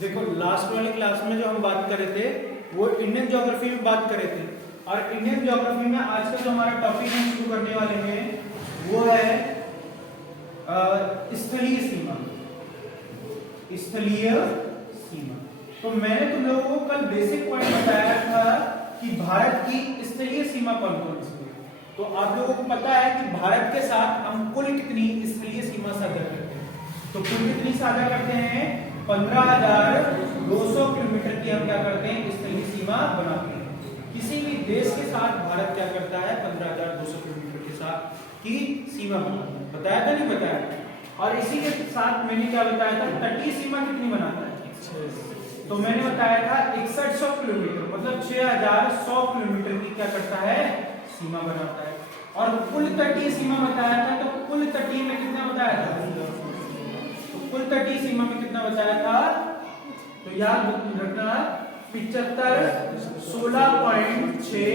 देखो लास्ट वाली क्लास में जो हम बात कर रहे थे वो इंडियन ज्योग्राफी में बात कर रहे थे, और इंडियन ज्योग्राफी में आज का जो हमारा टॉपिक हम शुरू करने वाले हैं वो है स्थलीय सीमा। स्थलीय सीमा। तो मैंने तुम लोगों को कल बेसिक पॉइंट बताया था कि भारत की स्थलीय सीमा कौन कौन सी है। तो आप लोगों को पता है कि भारत के साथ हम कुल कितनी स्थलीय सीमा साझा करते हैं। तो कुल कितनी साझा करते हैं? 15,200 किलोमीटर की हम क्या करते हैं? स्थलीय सीमा बनाते हैं। किसी भी देश के साथ भारत क्या करता है? 15,200 किलोमीटर के साथ की सीमा बनाता है। बताया था नहीं बताया? और इसी के साथ मैंने क्या बताया था? तटीय सीमा कितनी बनाता है? तो मैंने बताया था 6100 किलोमीटर, मतलब 6100 किलोमीटर की क्या करता है? सीमा बनाता है। और कुल तटीय सीमा बताया था, तो कुल तटीय में कितना बताया था? तो कुल तटीय सीमा में कितना बताया था? तो याद रखना 75 16.6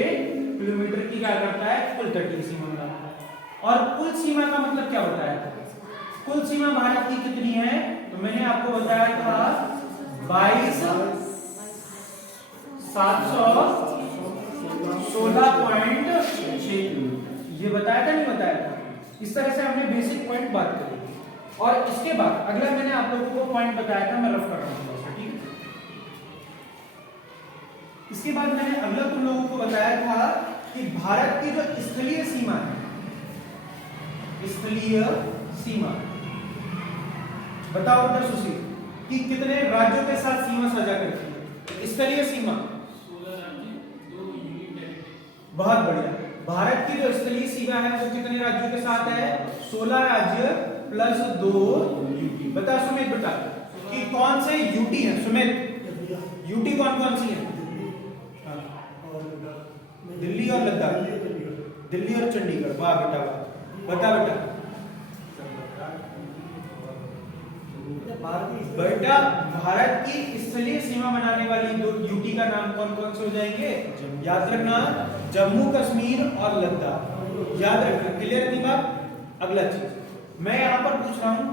किलोमीटर की क्या करता है? कुल तटीय सीमा बनाता है। और कुल सीमा का मतलब क्या बताया था? कुल सीमा भारत की कितनी है? तो मैंने आपको बताया था 22,716.6 किलोमीटर। ये बताया था नहीं बताया था? इस तरह से हमने बेसिक पॉइंट बात करी। और इसके बाद अगला मैंने आप लोगों को पॉइंट बताया था, मैं रफ कर रहा हूं, ठीक है। इसके बाद मैंने अगला तुम लोगों को बताया था कि भारत की जो स्थलीय सीमा है, स्थलीय सीमा, बताओ बेटा सुशील कि कितने राज्यों के साथ सीमा साझा करती है स्थलीय सीमा? 16 राज्य, 2 यूनियन टेरिटरी। बहुत बढ़िया। भारत की जो स्थलीय सीमा है वो कितने राज्यों के साथ है? 16 राज्य प्लस 2 यूटी। बता सुमित बेटा कि कौन से यूटी है? सुमित यूटी कौन कौन सी है? दिल्ली और लद्दाख, दिल्ली और चंडीगढ़। वाह बेटा वाह। बता बेटा बेटा भारत की स्थलीय सीमा बनाने वाली दो यूटी का नाम कौन कौन से हो जाएंगे? याद रखना जम्मू कश्मीर और लद्दाख। याद रखना, क्लियर है बात? अगला चीज मैं यहां पर पूछ रहा हूं,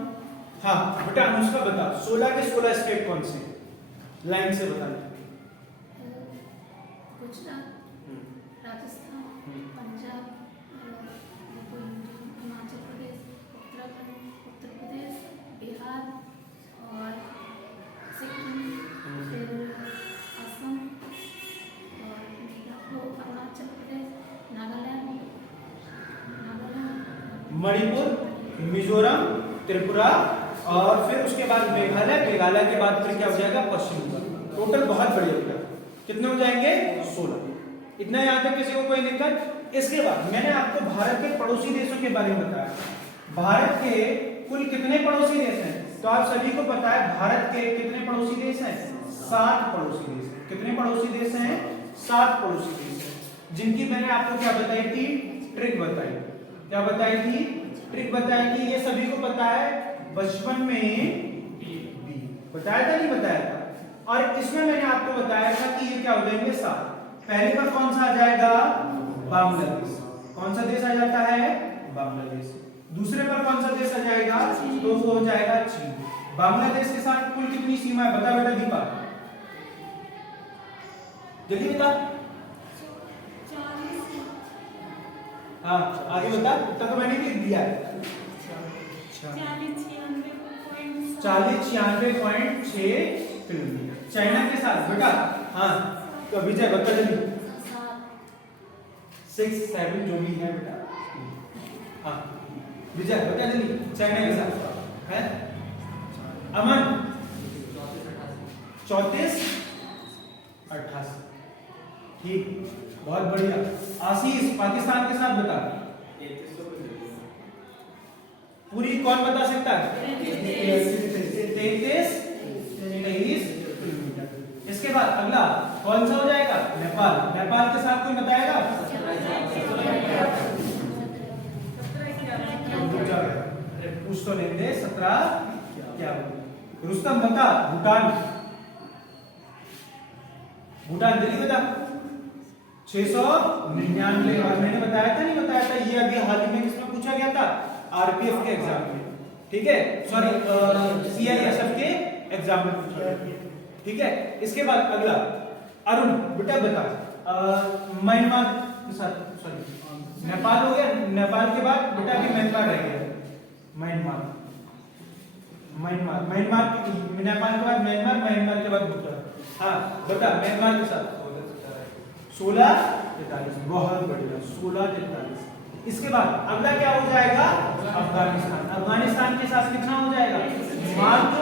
हाँ बेटा अनुष्का बता 16 के 16 स्टेट कौन से? लाइन से बताना। गुजरात, राजस्थान, पंजाब, हिमाचल प्रदेश, उत्तराखंड, उत्तर प्रदेश, बिहार और सिक्किम, फिर असम और अरुणाचल प्रदेश, नागालैंड, मणिपुर, मिजोरम, त्रिपुरा और फिर उसके बाद मेघालय। मेघालय के बाद फिर क्या हो जाएगा? पश्चिम बंगाल। टोटल बहुत बढ़िया बेटा। कितने हो जाएंगे? 16। इतना यहां तक किसी को कोई दिक्कत? इसके बाद मैंने आपको भारत के पड़ोसी देशों के बारे में बताया। भारत के कुल कितने पड़ोसी देश हैं? तो आप सभी को पता है भारत के कितने पड़ोसी देश हैं? 7 पड़ोसी देश हैं। कितने पड़ोसी देश हैं? 7 पड़ोसी देश हैं, जिनकी मैंने आपको क्या बताई थी? ट्रिक बताई। क्या बताई थी? ट्रिक बताई थी। ये सभी को पता है, बचपन में बताया था नहीं बताया था? और इसमें मैंने आपको बताया था कि ये क्या हो जाएंगे? 7। पहले पर कौन सा आ जाएगा? बांग्लादेश। कौन सा देश आ जाता है? बांग्लादेश। दूसरे पर कौन सा देश आ जाएगा? तो वो हो जाएगा चीन। बांग्लादेश के साथ कुल कितनी सीमा है? बता बेटा दीपा, जल्दी बता। हाँ आगे बता। उत्तर तो मैंने लिख दिया है। 40-96.6 किलोमीटर चाइना के साथ बेटा। हाँ तो विजय बता जल्दी। 6-7 जो भी है बेटा। हाँ विजय बता जल्दी। चाइना के साथ है अमन 34-88। ठीक, बहुत बढ़िया। आशीष पाकिस्तान के साथ बता। पूरी कौन बता सकता है? 33-23 किलोमीटर। इसके बाद अगला कौन सा हो जाएगा? नेपाल। नेपाल के साथ कोई बताएगा? पूछ तो लेंगे 17 क्या? रुस्तम बता। भूटान, भूटान जल्दी बता। 699। और मैंने बताया था नहीं बताया था? ये अभी हाल ही में किसमें पूछा गया था? आरपीएफ के एग्जाम में, ठीक है, सॉरी सीआईएसएफ के एग्जाम में पूछा गया। ठीक है। इसके बाद अगला अरुण बेटा बता, म्यांमार के साथ सॉरी नेपाल हो गया, नेपाल के बाद बेटा अभी म्यांमार रह गया। म्यांमार नेपाल के बाद म्यांमार के बाद भूटान। हाँ बता म्यांमार के साथ 1643, बहुत बढ़िया 1643। इसके बाद अगला क्या हो जाएगा, अफगानिस्तान। अफगानिस्तान के साथ कितना हो जाएगा, मात्र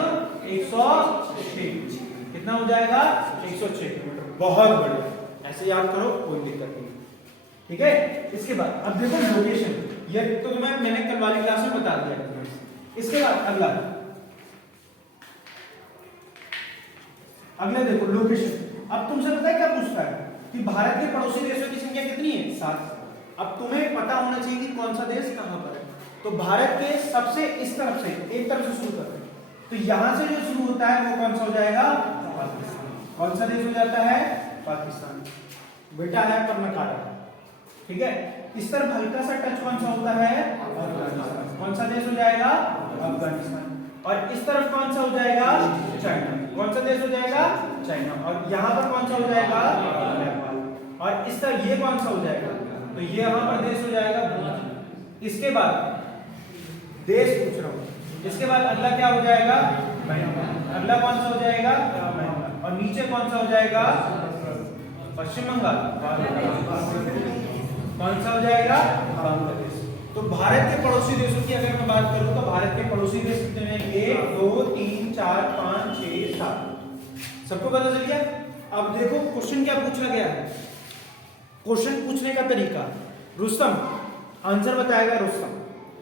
106। कितना हो जाएगा, 106 किलोमीटर। बहुत बढ़िया, ऐसे याद करो, कोई दिक्कत नहीं। ठीक है। इसके बाद अब देखो लोकेशन, ये तो मैंने कल वाली क्लास में बता दिया। इसके बाद अगला देखो लोकेशन। अब तुमसे पता है क्या पूछता है कि भारत के पड़ोसी देशों की संख्या कितनी है, 7। अब तुम्हें पता होना चाहिए कि कौन सा देश कहां पर है। तो भारत के सबसे इस तरफ से, एक तरफ से शुरू करते हैं, तो यहां से जो शुरू होता है वो कौन सा हो जाएगा, पाकिस्तान। कौन सा देश हो जाता है, पाकिस्तान। बेटा है पर नकारा, ठीक है। इस तरफ हल्का सा टच कौन सा होता है, अफगानिस्तान। कौन सा देश हो जाएगा, अफगानिस्तान। और इस तरफ कौन सा हो जाएगा, चाइना। कौन सा देश हो जाएगा, चाइना। और यहाँ पर कौन सा हो जाएगा, नेपाल। और इस तरफ ये कौन सा हो जाएगा, तो ये यहाँ पर देश हो जाएगा भूटान। इसके बाद देश पूछ रहा हूँ, इसके बाद अगला क्या हो जाएगा, म्यांमार। अगला कौन सा हो जाएगा, म्यांमार। और नीचे कौन सा हो जाएगा, पश्चिम बंगाल। कौन सा हो जाएगा, बांग्लादेश। तो भारत के पड़ोसी देशों की अगर मैं बात करूं तो भारत के पड़ोसी देश कितने हैं, 1 2 3 4 5 6 7। सबको पता चल गया। अब देखो क्वेश्चन क्या पूछा गया है, क्वेश्चन पूछने का तरीका। रुस्तम आंसर बताएगा रुस्तम।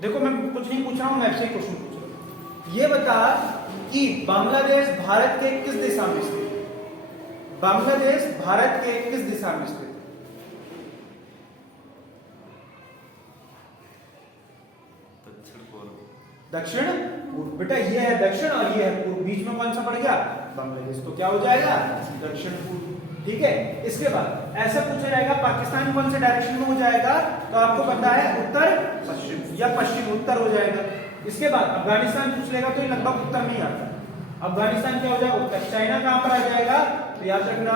देखो मैं कुछ नहीं पूछ रहा हूं, मैं आपसे क्वेश्चन पूछ रहा हूं। ये बता कि बांग्लादेश भारत के किस दिशा में स्थित है। बांग्लादेश भारत के किस दिशा में स्थित है, दक्षिण पूर्व। बेटा ये है दक्षिण और ये है पूर्व, बीच में कौन सा पड़ गया, बांग्लादेश। तो क्या हो जाएगा, दक्षिण पूर्व। ठीक है। इसके बाद ऐसा पूछा जाएगा पाकिस्तान कौन से डायरेक्शन में हो जाएगा, तो आपको पता है उत्तर पश्चिम या पश्चिम उत्तर हो जाएगा। इसके बाद अफगानिस्तान पूछ लेगा तो ये लगभग उत्तर में ही आता है। अफगानिस्तान क्या हो जाएगा, उत्तर। चाइना कहां पर आ जाएगा, तो याद रखना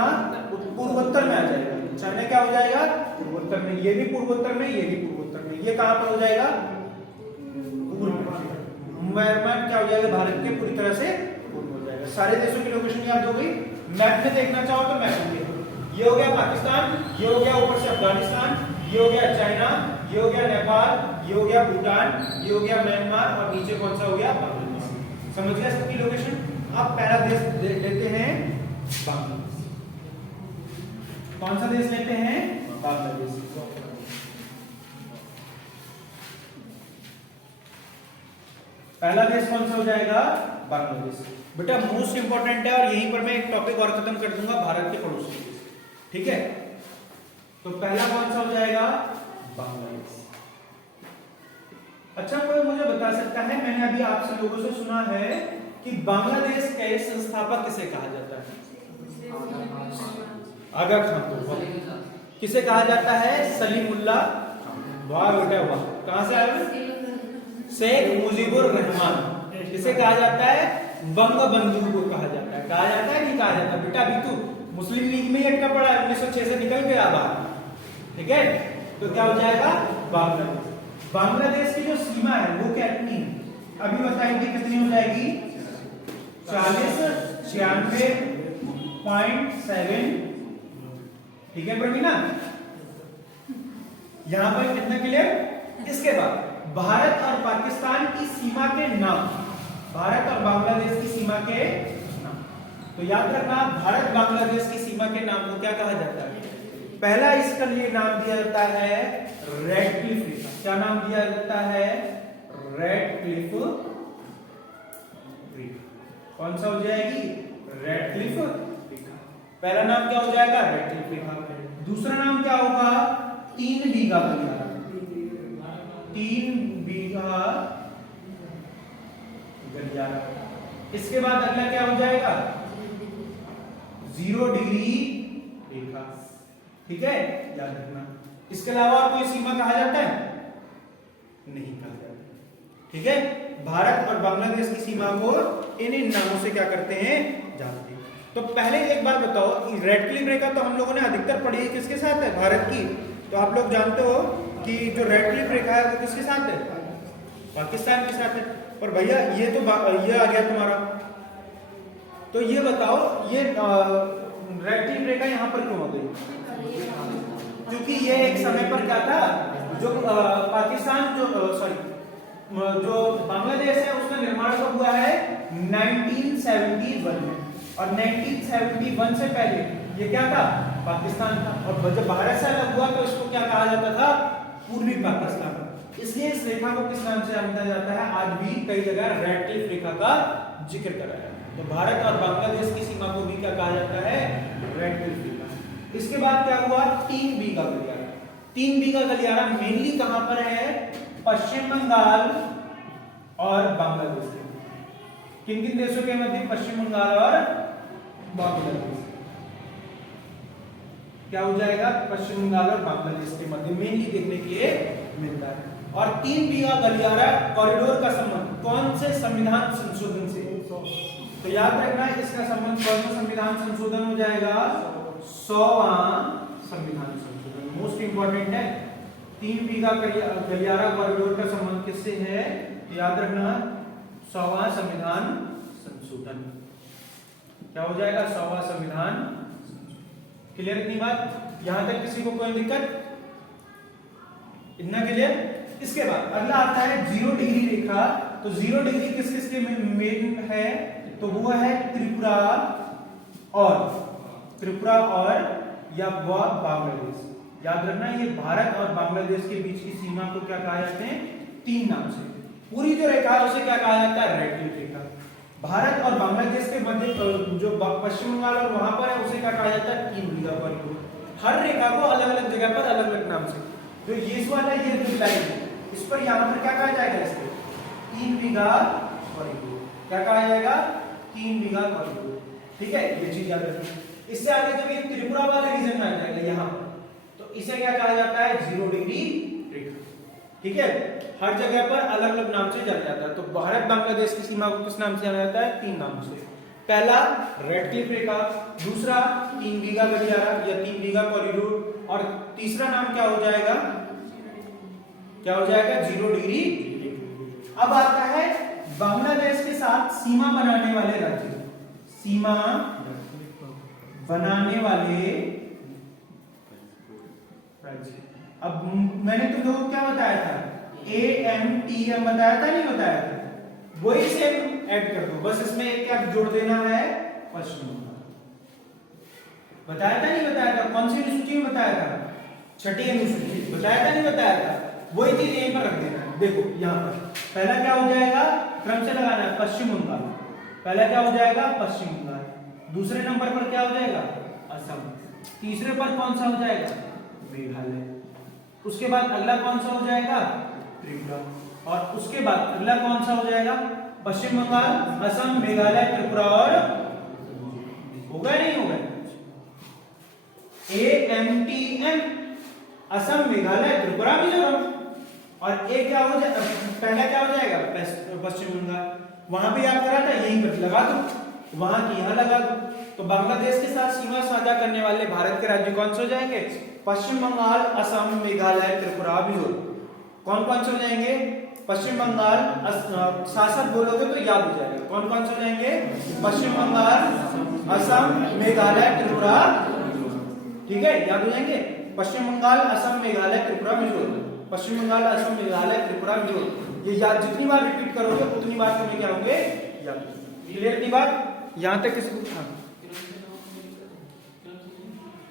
पूर्वोत्तर में आ जाएगा। चाइना क्या हो जाएगा, पूर्वोत्तर में। ये भी पूर्वोत्तर में, ये भी पूर्वोत्तर में। ये कहां पर हो जाएगा, म्यांमार क्या हो जाएगा, भारत के पूरी तरह से पूर्व हो जाएगा। सारे देशों की लोकेशन याद हो गई। मैप में देखना चाहो तो मैप में ये हो गया पाकिस्तान, ये हो गया ऊपर से अफगानिस्तान, ये हो गया चाइना, ये हो गया नेपाल, ये हो गया भूटान, ये हो गया म्यांमार, और नीचे कौन सा हो गया, बांग्लादेश। समझ गया सबकी लोकेशन। अब पहला देश लेते हैं बांग्लादेश। कौन सा देश लेते हैं, बांग्लादेश। पहला देश कौन सा हो जाएगा, बांग्लादेश। बेटा मोस्ट इंपॉर्टेंट है, और यहीं पर मैं एक टॉपिक और खत्म कर दूंगा, भारत के पड़ोसी देश। ठीक है। तो पहला कौन सा हो जाएगा, बांग्लादेश। अच्छा कोई मुझे बता सकता है, मैंने अभी आपसे लोगों से सुना है कि बांग्लादेश के संस्थापक किसे कहा जाता है, आगा खान। तो किसे कहा जाता है, सलीमुल्लाह। वाह बेटा वाह, कहां से आए, शेख मुजीबुर रहमान। किसे कहा जाता है, बंग बंधु को कहा जाता है। कहा जाता है नहीं कहा जाता, बेटा अभी तू मुस्लिम लीग में ही अटका पड़ा है, 1906 से निकल गया बाहर। ठीक है। तो क्या हो जाएगा, बांग्लादेश। बांग्लादेश की जो सीमा है वो कितनी, अभी बताएंगे कितनी हो जाएगी, 4096.7। ठीक है प्रवीणा, यहां पर कितना क्लियर। इसके बाद भारत और पाकिस्तान की सीमा के नाम, भारत और बांग्लादेश की सीमा के नाम। तो याद रखना, भारत बांग्लादेश की सीमा के नाम को क्या कहा जाता है, पहला इसका लिए नाम दिया जाता है रेड क्लिफ रेखा। क्या नाम दिया जाता है, रेड क्लिफ रेखा। कौन सा हो जाएगी, रेड क्लिफ रेखा। पहला नाम क्या हो जाएगा, रेड क्लिफ रेखा। दूसरा नाम क्या होगा, 3 बीघा गलियारा। 3 बीघा गलियारा। इसके बाद अगला क्या हो जाएगा, 0 डिग्री रेखा। ठीक है, याद रखना। इसके अलावा कोई सीमा कहा जाता है, नहीं कहा जाता। ठीक है। भारत और बांग्लादेश की सीमा को इन नामों से क्या करते हैं, जानते हैं। तो पहले एक बात बताओ, रेड क्लिफ रेखा तो हम लोगों ने अधिकतर पढ़ी है किसके साथ है, भारत की। तो आप लोग जानते हो कि जो रेड क्लिफ रेखा है वो किसके साथ है, पाकिस्तान के साथ है। और भैया ये तो ये आ गया तुम्हारा, तो ये बताओ ये रेड क्लिफ रेखा यहाँ पर क्यों हो गई? क्योंकि ये एक समय पर क्या था, जो पाकिस्तान जो बांग्लादेश है उसका निर्माण कब हुआ है, 1971 में। और 1971 से पहले ये क्या था, पाकिस्तान था। और जब भारत से अलग हुआ तो इसको क्या कहा जाता था, पूर्वी पाकिस्तान। इसलिए इस रेखा को किस नाम से जाना जाता है, आज भी कई जगह रेड क्लिफ रेखा का जिक्र करा है। तो भारत और बांग्लादेश की सीमा को भी क्या कहा जाता है, रेड क्लिफ रेखा। इसके बाद क्या हुआ, 3 बी का गलियारा। 3 बी का गलियारा मेनली कहां पर है, पश्चिम बंगाल और बांग्लादेश के। किन किन देशों के मध्य, पश्चिम बंगाल और बांग्लादेश। क्या हो जाएगा, पश्चिम बंगाल और बांग्लादेश के मध्य मेनली देखने के लिए मिलता है। और 3 बी का गलियारा कॉरिडोर का संबंध कौन से संविधान संशोधन से, तो याद रखना इसका संबंध कौन सा संविधान संशोधन हो जाएगा, 100वां संविधान संशोधन। मोस्ट इंपॉर्टेंट है। 3 बी का गलियारा कॉरिडोर का संबंध किससे है, याद रखना 100वां संविधान संशोधन। क्या हो जाएगा, 100वां संविधान। क्लियर इतनी बात, यहां तक किसी को कोई दिक्कत, इतना क्लियर। इसके बाद अगला आता है 0 डिग्री रेखा। तो 0 डिग्री किस किस के मेन है, तो वो है त्रिपुरा और या बांग्लादेश। याद रखना ये भारत और बांग्लादेश के बीच की सीमा को क्या कहा जाते हैं, 3 नाम से। पूरी जो रेखा है उसे क्या कहा जाता है, रेड क्लिफ रेखा। भारत और बांग्लादेश के मध्य जो पश्चिम बंगाल और वहां पर है उसे क्या कहा जाता है, 3 बीघा कॉरिडोर। हर रेखा को अलग अलग जगह पर अलग अलग नाम से, जो ये वाला ये जो लाइन है इस पर यहाँ पर क्या कहा जाएगा, इसको 3 बीघा कॉरिडोर। क्या कहा जाएगा, 3 बीघा कॉरिडोर। ठीक है, ये चीज याद रखना। इससे आगे जब ये त्रिपुरा वाले रीजन में आ जाएगा यहाँ, तो इसे क्या कहा जाता है, 0 डिग्री रेखा। ठीक है, हर जगह पर अलग अलग नाम से जाना जाता है। तो भारत बांग्लादेश की सीमा को किस नाम से जाना जाता है, 3 नाम से। पहला रेड क्लिफ रेखा, दूसरा 3 बीघा गलियारा या 3 बीघा कॉरिडोर, और तीसरा नाम क्या हो जाएगा, 0 डिग्री। अब आता है बांग्लादेश के साथ सीमा बनाने वाले राज्य, सीमा बनाने वाले राज्य। अब मैंने तुम लोगों को क्या बताया था, AMTM बताया था, नहीं बताया था, वही सेम ऐड कर दो, बस इसमें एक क्या जोड़ देना है, पश्चिम बंगाल। बताया था, नहीं बताया था, कौन सी अनुसूची में बताया था, 6ठी अनुसूची, बताया था, नहीं बताया था, वही चीज यहीं पर रख देना है। देखो यहाँ पर पहला क्या हो जाएगा, क्रम से लगाना है, पश्चिम बंगाल। पहला क्या हो जाएगा, पश्चिम बंगाल। दूसरे नंबर पर क्या हो जाएगा, असम। तीसरे पर कौन सा हो जाएगा, मेघालय। उसके बाद अगला कौन सा हो जाएगा, त्रिपुरा। और उसके बाद अगला कौन सा हो जाएगा, पश्चिम बंगाल, असम, मेघालय, त्रिपुरा और होगा नहीं होगा, AMTM, असम, मेघालय, त्रिपुरा, मिजोरम। और एक क्या हो जाएगा, पहला क्या हो जाएगा, पश्चिम बंगाल। वहां पे याद करा था, यहीं पर लगा दो, वहां की यहां लगा दो। तो बांग्लादेश के साथ सीमा साझा करने वाले भारत के राज्य कौन से हो जाएंगे, पश्चिम बंगाल, असम, मेघालय, त्रिपुरा, मिजोरम। कौन कौन से हो जाएंगे, पश्चिम बंगाल, साथ बोलोगे तो याद हो जाएगा, कौन कौन से हो जाएंगे, पश्चिम बंगाल, असम, मेघालय, त्रिपुरा। ठीक है, याद हो जाएंगे, पश्चिम बंगाल, असम, मेघालय, त्रिपुरा, मिजोरम। पश्चिम बंगाल, असम, मेघालय, त्रिपुरा, मिजोरम। ये याद जितनी बार रिपीट करोगे उतनी बार तुम्हें क्या होंगे, याद। क्लियर की बात, यहां तक किसी को, हाँ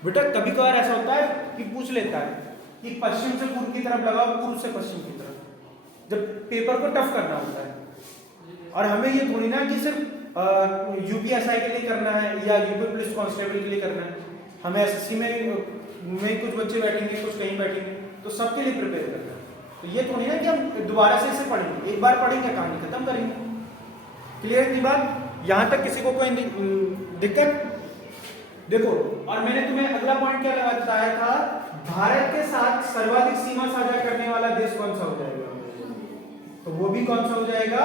बेटा कभी कभार ऐसा होता है कि पूछ लेता है कि पश्चिम से पूर्व की तरफ लगाओ, पूर्व से पश्चिम की तरफ, जब पेपर को टफ करना होता है। और हमें ये थोड़ी ना कि सिर्फ यूपीएसआई के लिए करना है या यूपी पुलिस कांस्टेबल के लिए करना है, हमें एसएससी में कुछ बच्चे बैठेंगे, कुछ कहीं बैठेंगे, तो सबके लिए प्रिपेयर करना है। तो ये थोड़ी ना कि हम दोबारा से इसे पढ़ेंगे, एक बार पढ़ेंगे कहानी खत्म करेंगे। क्लियर की बात, यहां तक किसी को कोई दिक्कत। देखो, और मैंने तुम्हें अगला पॉइंट क्या बताया था, भारत के साथ सर्वाधिक सीमा साझा करने वाला देश कौन सा हो जाएगा, तो वो भी कौन सा हो जाएगा,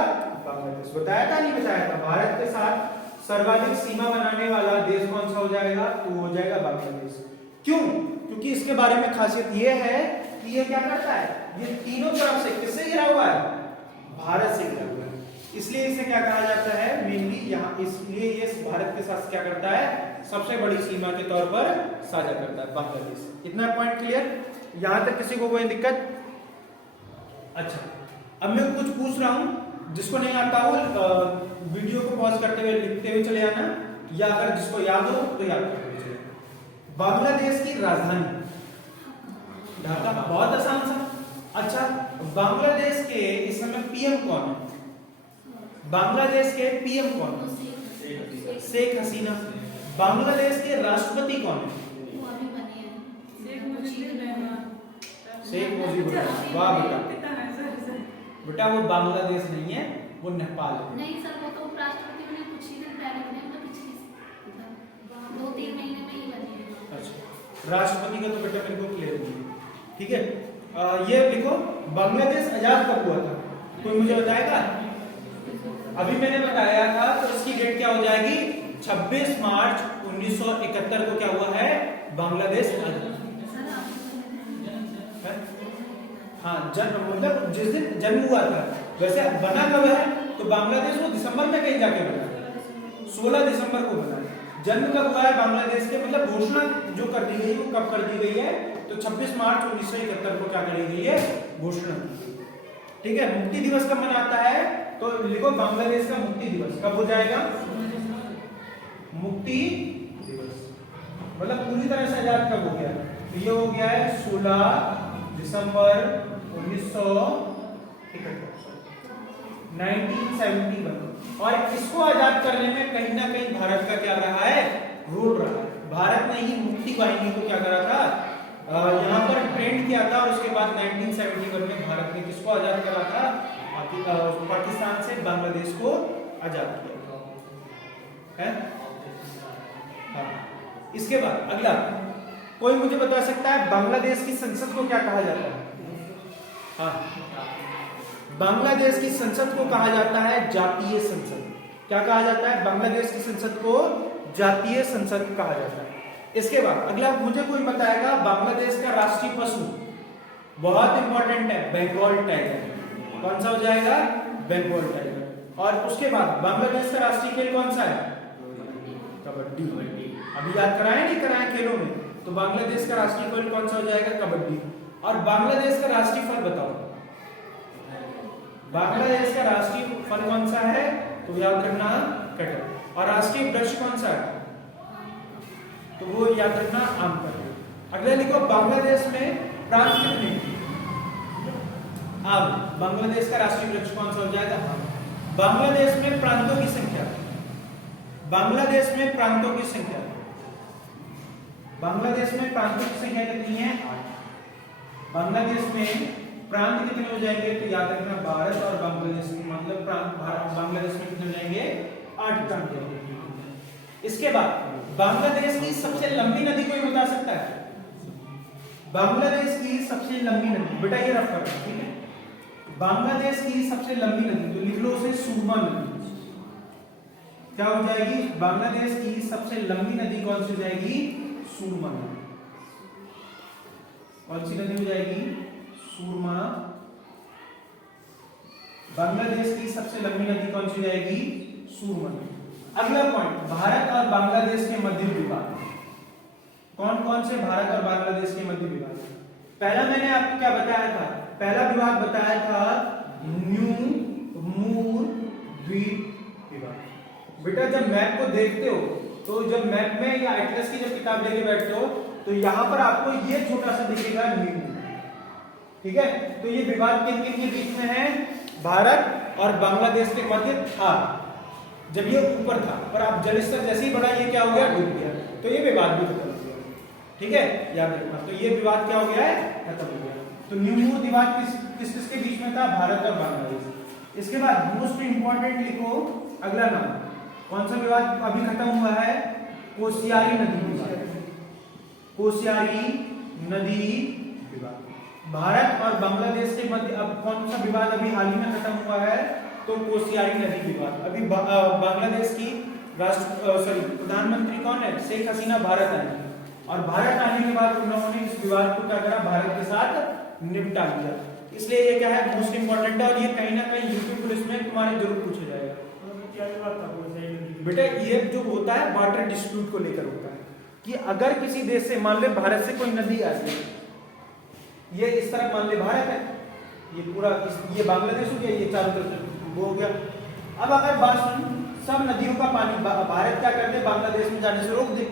बांग्लादेश। बताया था, नहीं बताया था, भारत के साथ सर्वाधिक सीमा बनाने वाला देश कौन सा हो जाएगा? तो वो हो जाएगा बांग्लादेश। क्यों? क्योंकि इसके बारे में खासियत ये है कि ये क्या करता है, ये तीनों तरफ से किससे घिरा हुआ है? भारत से घिरा हुआ है। इसलिए इसे क्या कहा जाता है मेनली यहाँ, इसलिए ये भारत के साथ क्या करता है, सबसे बड़ी सीमा के तौर पर साझा करता है बांग्लादेश। इतना पॉइंट क्लियर? यहां तक किसी को कोई दिक्कत? अच्छा, अब मैं कुछ पूछ रहा हूं, जिसको नहीं आता हो वीडियो को पॉज करते हुए लिखते हुए चले आना, या अगर जिसको याद हो तो याद करते हुए चले आना। बांग्लादेश की राजधानी ढाका, बहुत आसान सा। अच्छा, बांग्लादेश के इस समय पीएम कौन है? बांग्लादेश के पीएम कौन है? शेख हसीना। बांग्लादेश के राष्ट्रपति कौन है? वो अभी बने हैं शेख मुजीबुर रहमान। वाह बेटा, बेटा वो बांग्लादेश नहीं है, वो नेपाल है। नहीं सर, वो तो राष्ट्रपति बने कुछ ही दिन पहले बने, मतलब पिछले 2-3 महीने में ही बने हैं। अच्छा, राष्ट्रपति का तो बेटा मेरे को क्लियर नहीं है, ठीक है। ये लिखो, बांग्लादेश आजाद कब हुआ था? कोई मुझे बताएगा? अभी मैंने बताया था, तो इसकी डेट क्या हो जाएगी? 26 मार्च 1971 को क्या हुआ है? बांग्लादेश आजाद। हाँ, जन्म मतलब जिस दिन जन्म हुआ था। वैसे बना कब है? तो बांग्लादेश वो दिसंबर में कहीं जाके बना, 16 दिसंबर को बना। जन्म कब हुआ है बांग्लादेश के, मतलब घोषणा जो कर दी गई वो कब कर दी गई है? तो 26 मार्च 1971 को क्या करी गई है? घोषणा की गई। ठीक है। मुक्ति दिवस कब मनाता है? तो लिखो बांग्लादेश का मुक्ति दिवस कब हो जाएगा? मुक्ति दिवस मतलब पूरी तरह से आजाद कब हो गया? तो ये हो गया है 16 दिसंबर 1971। और इसको आजाद करने में कहीं ना कहीं भारत का क्या रहा है? रोल रहा है। भारत ने ही मुक्ति वाहिनी को क्या करा था? यहाँ पर ट्रेंड किया था। और उसके बाद 1971 में भारत ने किसको आजाद करा था? पाकिस्तान से बांग्लादेश को आजाद किया था, है? हाँ। इसके बाद अगला, कोई मुझे बता सकता है बांग्लादेश की संसद को क्या कहा जाता है? हाँ, बांग्लादेश की संसद को कहा जाता है जातीय संसद। क्या कहा जाता है? बांग्लादेश की संसद को जातीय संसद कहा जाता है। इसके बाद अगला मुझे कोई बताएगा, बांग्लादेश का राष्ट्रीय पशु बहुत इंपॉर्टेंट है, बंगाल टाइगर। कौन सा हो जाएगा? बंगाल टाइगर। और उसके बाद बांग्लादेश का राष्ट्रीय खेल कौन सा है? कबड्डी। अभी याद कराए नहीं कराए खेलों में? तो बांग्लादेश का राष्ट्रीय खेल कौन सा हो जाएगा? कबड्डी। और बांग्लादेश का राष्ट्रीय फल बताओ। बांग्लादेश का राष्ट्रीय फल कौन सा है? तो याद रखना कटहल। और राष्ट्रीय वृक्ष कौन सा है? तो वो याद रखना आम का पेड़। अगला लिखो, बांग्लादेश में प्रांत कितने? आम। बांग्लादेश का राष्ट्रीय वृक्ष कौन सा हो जाएगा? आम। बांग्लादेश में प्रांतों की संख्या, बांग्लादेश में प्रांतों की संख्या, बांग्लादेश में प्रांतों की संख्या कितनी है? 8। बांग्लादेश में प्रांत कितने हो जाएंगे? तो याद रखना भारत और बांग्लादेश मतलब बांग्लादेश में कितने हो जाएंगे? 8 प्रांत होंगे। इसके बाद बांग्लादेश की सबसे लंबी नदी कोई बता सकता है? बांग्लादेश की सबसे लंबी नदी, बेटा ये रफ करना, ठीक है? बांग्लादेश की सबसे लंबी नदी, तो लिख लो उसे सुरमा नदी। क्या हो जाएगी? बांग्लादेश की सबसे लंबी नदी कौन सी हो जाएगी? सुरमा नदी। कौन सी नदी हो जाएगी? सुरमा। बांग्लादेश की सबसे लंबी नदी कौन सी हो जाएगी? सुरमा नदी। अगला पॉइंट, भारत और बांग्लादेश के मध्य विवाद। कौन कौन से भारत और बांग्लादेश के मध्य विवाद? पहला मैंने आपको क्या बताया था? पहला विवाद बताया था न्यू मूर द्वीप विवाद। बेटा जब मैप को देखते हो, तो जब मैप में या एटलस की जब किताब लेके बैठते हो, तो यहां पर आपको ये छोटा सा दिखेगा न्यू, ठीक है? तो ये विवाद किन किन के बीच में है? भारत और बांग्लादेश के मध्य था जब ये ऊपर था, पर आप जल स्तर जैसे ही बढ़ा, ये क्या हो गया? डूब गया। तो ये विवाद भी खत्म हो गया, ठीक है? याद रखना। तो ये विवाद क्या हो गया है? खत्म हो गया। तो न्यूमूर विवाद किस किस के बीच में था? भारत और बांग्लादेश। इसके बाद मोस्ट इंपॉर्टेंट लिखो अगला नाम, कौन सा विवाद अभी खत्म हुआ है? कोसियारी नदी विवाद। कोसियारी नदी विवाद। भारत और बांग्लादेश के मध्य अब कौन सा विवाद अभी हाल ही में खत्म हुआ है? तो कोसियारी नदी विवाद। अभी बांग्लादेश की प्रधानमंत्री कौन है? शेख हसीना भारत आई, और भारत आने के बाद उन्होंने इस विवाद को क्या करा? भारत के साथ निपटा दिया। इसलिए ये क्या है? मोस्ट इंपॉर्टेंट है, और ये कहीं ना कहीं यूपी पुलिस में तुम्हारे जरूर पूछा जाएगा। बेटा ये जो होता है वाटर डिस्प्यूट को लेकर होता है कि अगर किसी देश से, मान ले भारत से कोई नदी आ रही है, ये इस तरफ मान ले भारत है, ये पूरा ये बांग्लादेश हो गया, ये चारों तरफ वो हो गया। अब अगर बात सुन, सब नदियों का पानी भारत क्या कर दे? बांग्लादेश में जाने से रोक दे।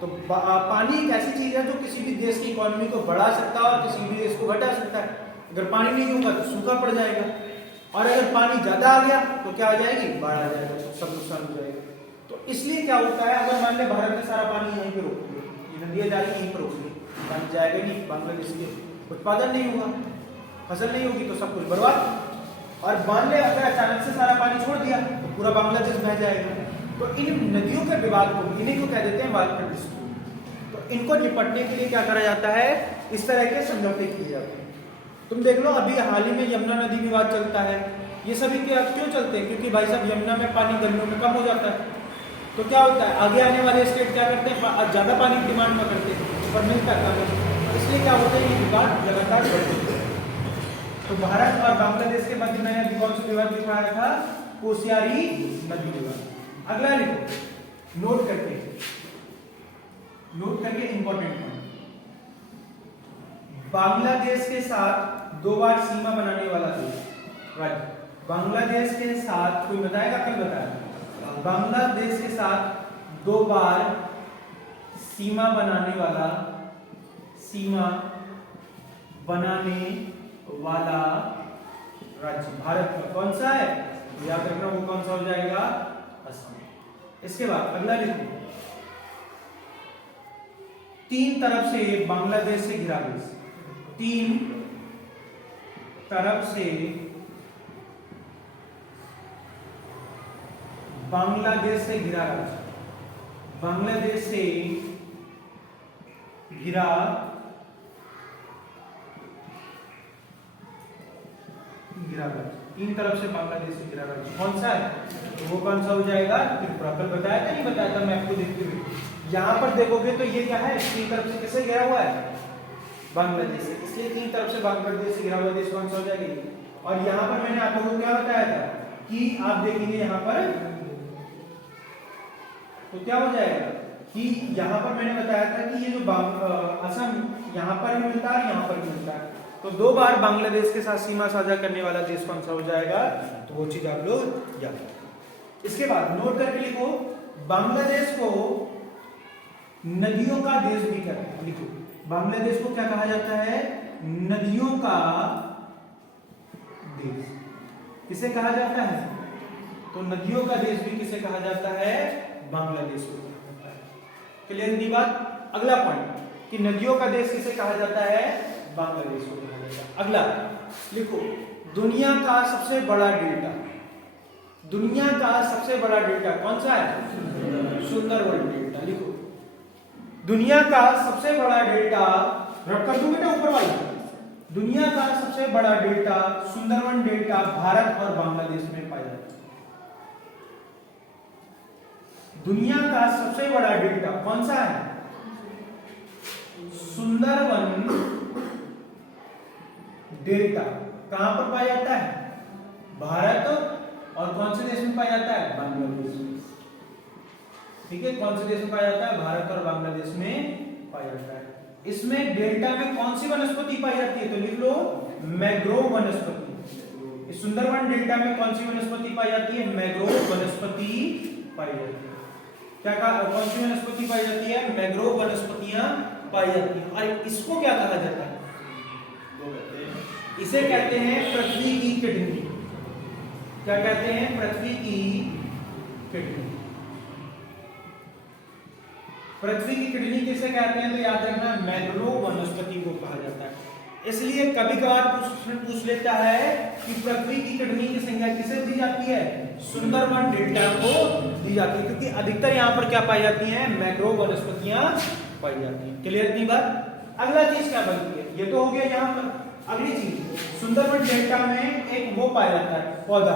तो पानी एक ऐसी चीज है जो किसी भी देश की इकोनॉमी को बढ़ा सकता है और किसी भी देश को घटा सकता है। अगर पानी नहीं होगा तो सूखा पड़ जाएगा, और अगर पानी ज्यादा आ गया तो क्या आ जाएगी? बाढ़ आ जाएगा, सब नुकसान हो जाएगा। तो इसलिए क्या होता है, अगर मान ले भारत में सारा पानी यहीं पे रोक दिया, ये नदियां जा रही यहीं पर रोक दी, पानी जाएगा नहीं, बांग्लादेश के उत्पादन नहीं होगा, फसल नहीं होगी, तो सब कुछ बर्बाद। और मान ले अगर अचानक से सारा पानी छोड़ दिया तो पूरा बांग्लादेश बह जाएगा। तो इन नदियों के विवाद को, इन्हीं को कह देते हैं वाटर डिस्प्यूट। तो इनको निपटने के लिए क्या करा जाता है? इस तरह के समझौते किए जाते हैं। तुम देख लो अभी हाल ही में यमुना नदी विवाद चलता है। ये सभी क्यों चलते हैं? क्योंकि भाई साहब यमुना में पानी गर्मियों में कम हो जाता है, तो क्या होता है? आगे आने वाले स्टेट क्या करते हैं? ज्यादा पानी की डिमांड में करते हैं, पर मिलता है, इसलिए क्या होता है? ये विवाद लगातार बढ़ते हैं। तो भारत और बांग्लादेश के मध्य में अभी कौन सा विवाद दिखाया था? कोसियारी नदी विवाद। अगला लिखो, नोट करके इंपॉर्टेंट है। बांग्लादेश के साथ 2 बार सीमा बनाने वाला देश, राइट। बांग्लादेश के साथ कोई बताएगा? कल बताया। बांग्लादेश के साथ 2 बार सीमा बनाने वाला राज्य भारत का कौन सा है? याद रखना, वो कौन सा हो जाएगा? असम। इसके बाद अगला लिखो, 3 तरफ से बांग्लादेश से घिरा देश, 3 तरफ से बांग्लादेश से घिरा राज्य, बांग्लादेश से घिरा राज्य, 3 तरफ से बांग्लादेश से घिरा राज्य कौन सा है? तो वो कौन सा हो जाएगा? त्रिपुरा। कल बताया था, नहीं बताया था? मैं आपको देखते हुए यहां पर देखोगे तो ये क्या है? 3 तरफ से किससे घिरा हुआ है? बांग्लादेश से। इसलिए 3 तरफ से बांग्लादेश से घिरा हुआ देश कौन सा हो जाएगा? और यहां पर मैंने आप लोगों को क्या बताया था कि आप देखेंगे यहां पर तो क्या हो जाएगा कि यहां पर मैंने बताया था कि ये जो असम यहां पर ही मिलता है, यहां पर भी मिलता है, तो 2 बार बांग्लादेश के साथ सीमा साझा करने वाला देश कौन सा हो जाएगा? तो वो चीज आप लोग याद रखें। इसके बाद नोट करके लिखो, बांग्लादेश को नदियों का देश भी कहते, लिखो बांग्लादेश को क्या कहा जाता है? नदियों का देश। किसे कहा जाता है? तो नदियों का देश भी किसे कहा जाता है? बांग्लादेश को। क्लियर नहीं बात? अगला पॉइंट कि नदियों का देश किसे कहा जाता है? बांग्लादेश को कहा जाता है। अगला लिखो, दुनिया का सबसे बड़ा डेल्टा, दुनिया का सबसे बड़ा डेल्टा कौन सा है? सुंदरवन डेल्टा। लिखो, दुनिया का सबसे बड़ा डेल्टा, रख कर दूं बेटा ऊपर वाला, दुनिया का सबसे बड़ा डेल्टा सुंदरवन डेल्टा भारत और बांग्लादेश में पाया जाता है। दुनिया का सबसे बड़ा डेल्टा कौन सा है? सुंदरवन डेल्टा। कहां पर पाया जाता है? भारत और कौन से देश में पाया जाता है? बांग्लादेश में। ठीक है, कौन से देश में पाया जाता है? भारत और बांग्लादेश में पाया जाता है। इसमें डेल्टा में कौन सी वनस्पति पाई जाती है? तो लिख लो, मैंग्रोव वनस्पति। इस सुंदरवन डेल्टा में कौन सी वनस्पति पाई जाती है? मैंग्रोव वनस्पति पाई जाती है। क्या कहा? कौन सी वनस्पति पाई जाती है? मैंग्रोव वनस्पतियां पाई जाती हैं। और इसको क्या कहा जाता है? इसे कहते हैं पृथ्वी की किडनी। क्या कहते हैं? पृथ्वी की किडनी। पृथ्वी की किडनी किसे कहते हैं? तो याद रखना, मैंग्रोव वनस्पति को कहा जाता है। इसलिए कभी कभार पूछ लेता है कि पृथ्वी की किडनी की संज्ञा किसे दी जाती है? सुंदरवन डेल्टा को दी जाती है, क्योंकि अधिकतर यहाँ पर क्या पाई जाती हैं? मैंग्रोव वनस्पतियां पाई जाती हैं। क्लियर नहीं बात? अगला चीज क्या बनती है? ये तो हो गया यहाँ पर। अगली चीज, सुंदरवन डेल्टा में एक वो पाया जाता है पौधा।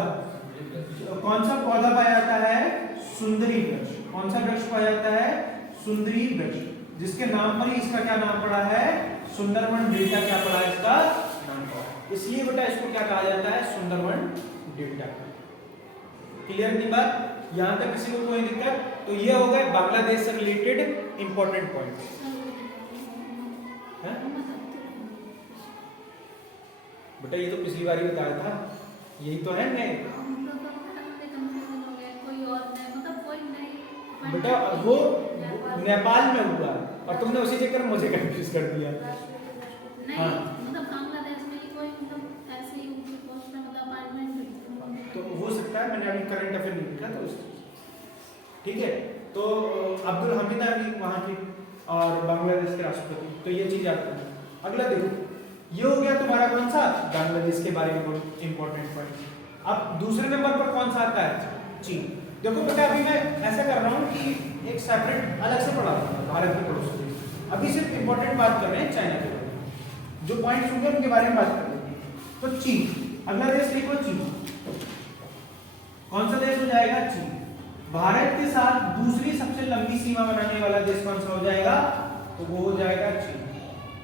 कौन सा पौधा पाया जाता है? सुंदरी वृक्ष। कौन सा वृक्ष पाया जाता है? सुंदरी वृक्ष, जिसके नाम पर ही इसका क्या नाम पड़ा है? सुंदरवन डेल्टा क्या पड़ा है इसका नाम पड़ा। इसलिए बेटा इसको क्या कहा जाता है? सुंदरवन डेल्टा। क्लियर नहीं बात? यहां तक किसी को कोई दिक्कत? तो ये हो गए बांग्लादेश से रिलेटेड इंपॉर्टेंट पॉइंट। बेटा ये तो पिछली बार ही बताया था, यही तो है। मैं बेटा वो नेपाल में हुआ और तुमने उसी चक्कर में मुझे कंफ्यूज कर दिया। हाँ तो हो सकता है, मैंने अभी करंट अफेयर नहीं लिखा तो ठीक है। तो अब्दुल हमीद अली वहाँ के और बांग्लादेश के राष्ट्रपति, तो ये चीज याद रखना। अगला देखो, ये हो गया तुम्हारा कौन सा? बांग्लादेश के बारे में बहुत इंपॉर्टेंट पॉइंट। अब दूसरे नंबर पर कौन सा आता है? चीन। देखो बेटा अभी मैं ऐसा कर रहा हूँ कि एक सेपरेट अलग से पढ़ा रहा हूँ भारत के पड़ोसी देश। अभी सिर्फ इंपॉर्टेंट बात कर रहे हैं चाइना के बारे में, जो पॉइंट्स होंगे उनके बारे में बात कर लेंगे। तो चीन, अगला देश लिखो चीन। कौन सा देश हो जाएगा? चीन। भारत के साथ दूसरी सबसे लंबी सीमा बनाने वाला देश कौन सा हो जाएगा? तो वो हो जाएगा चीन।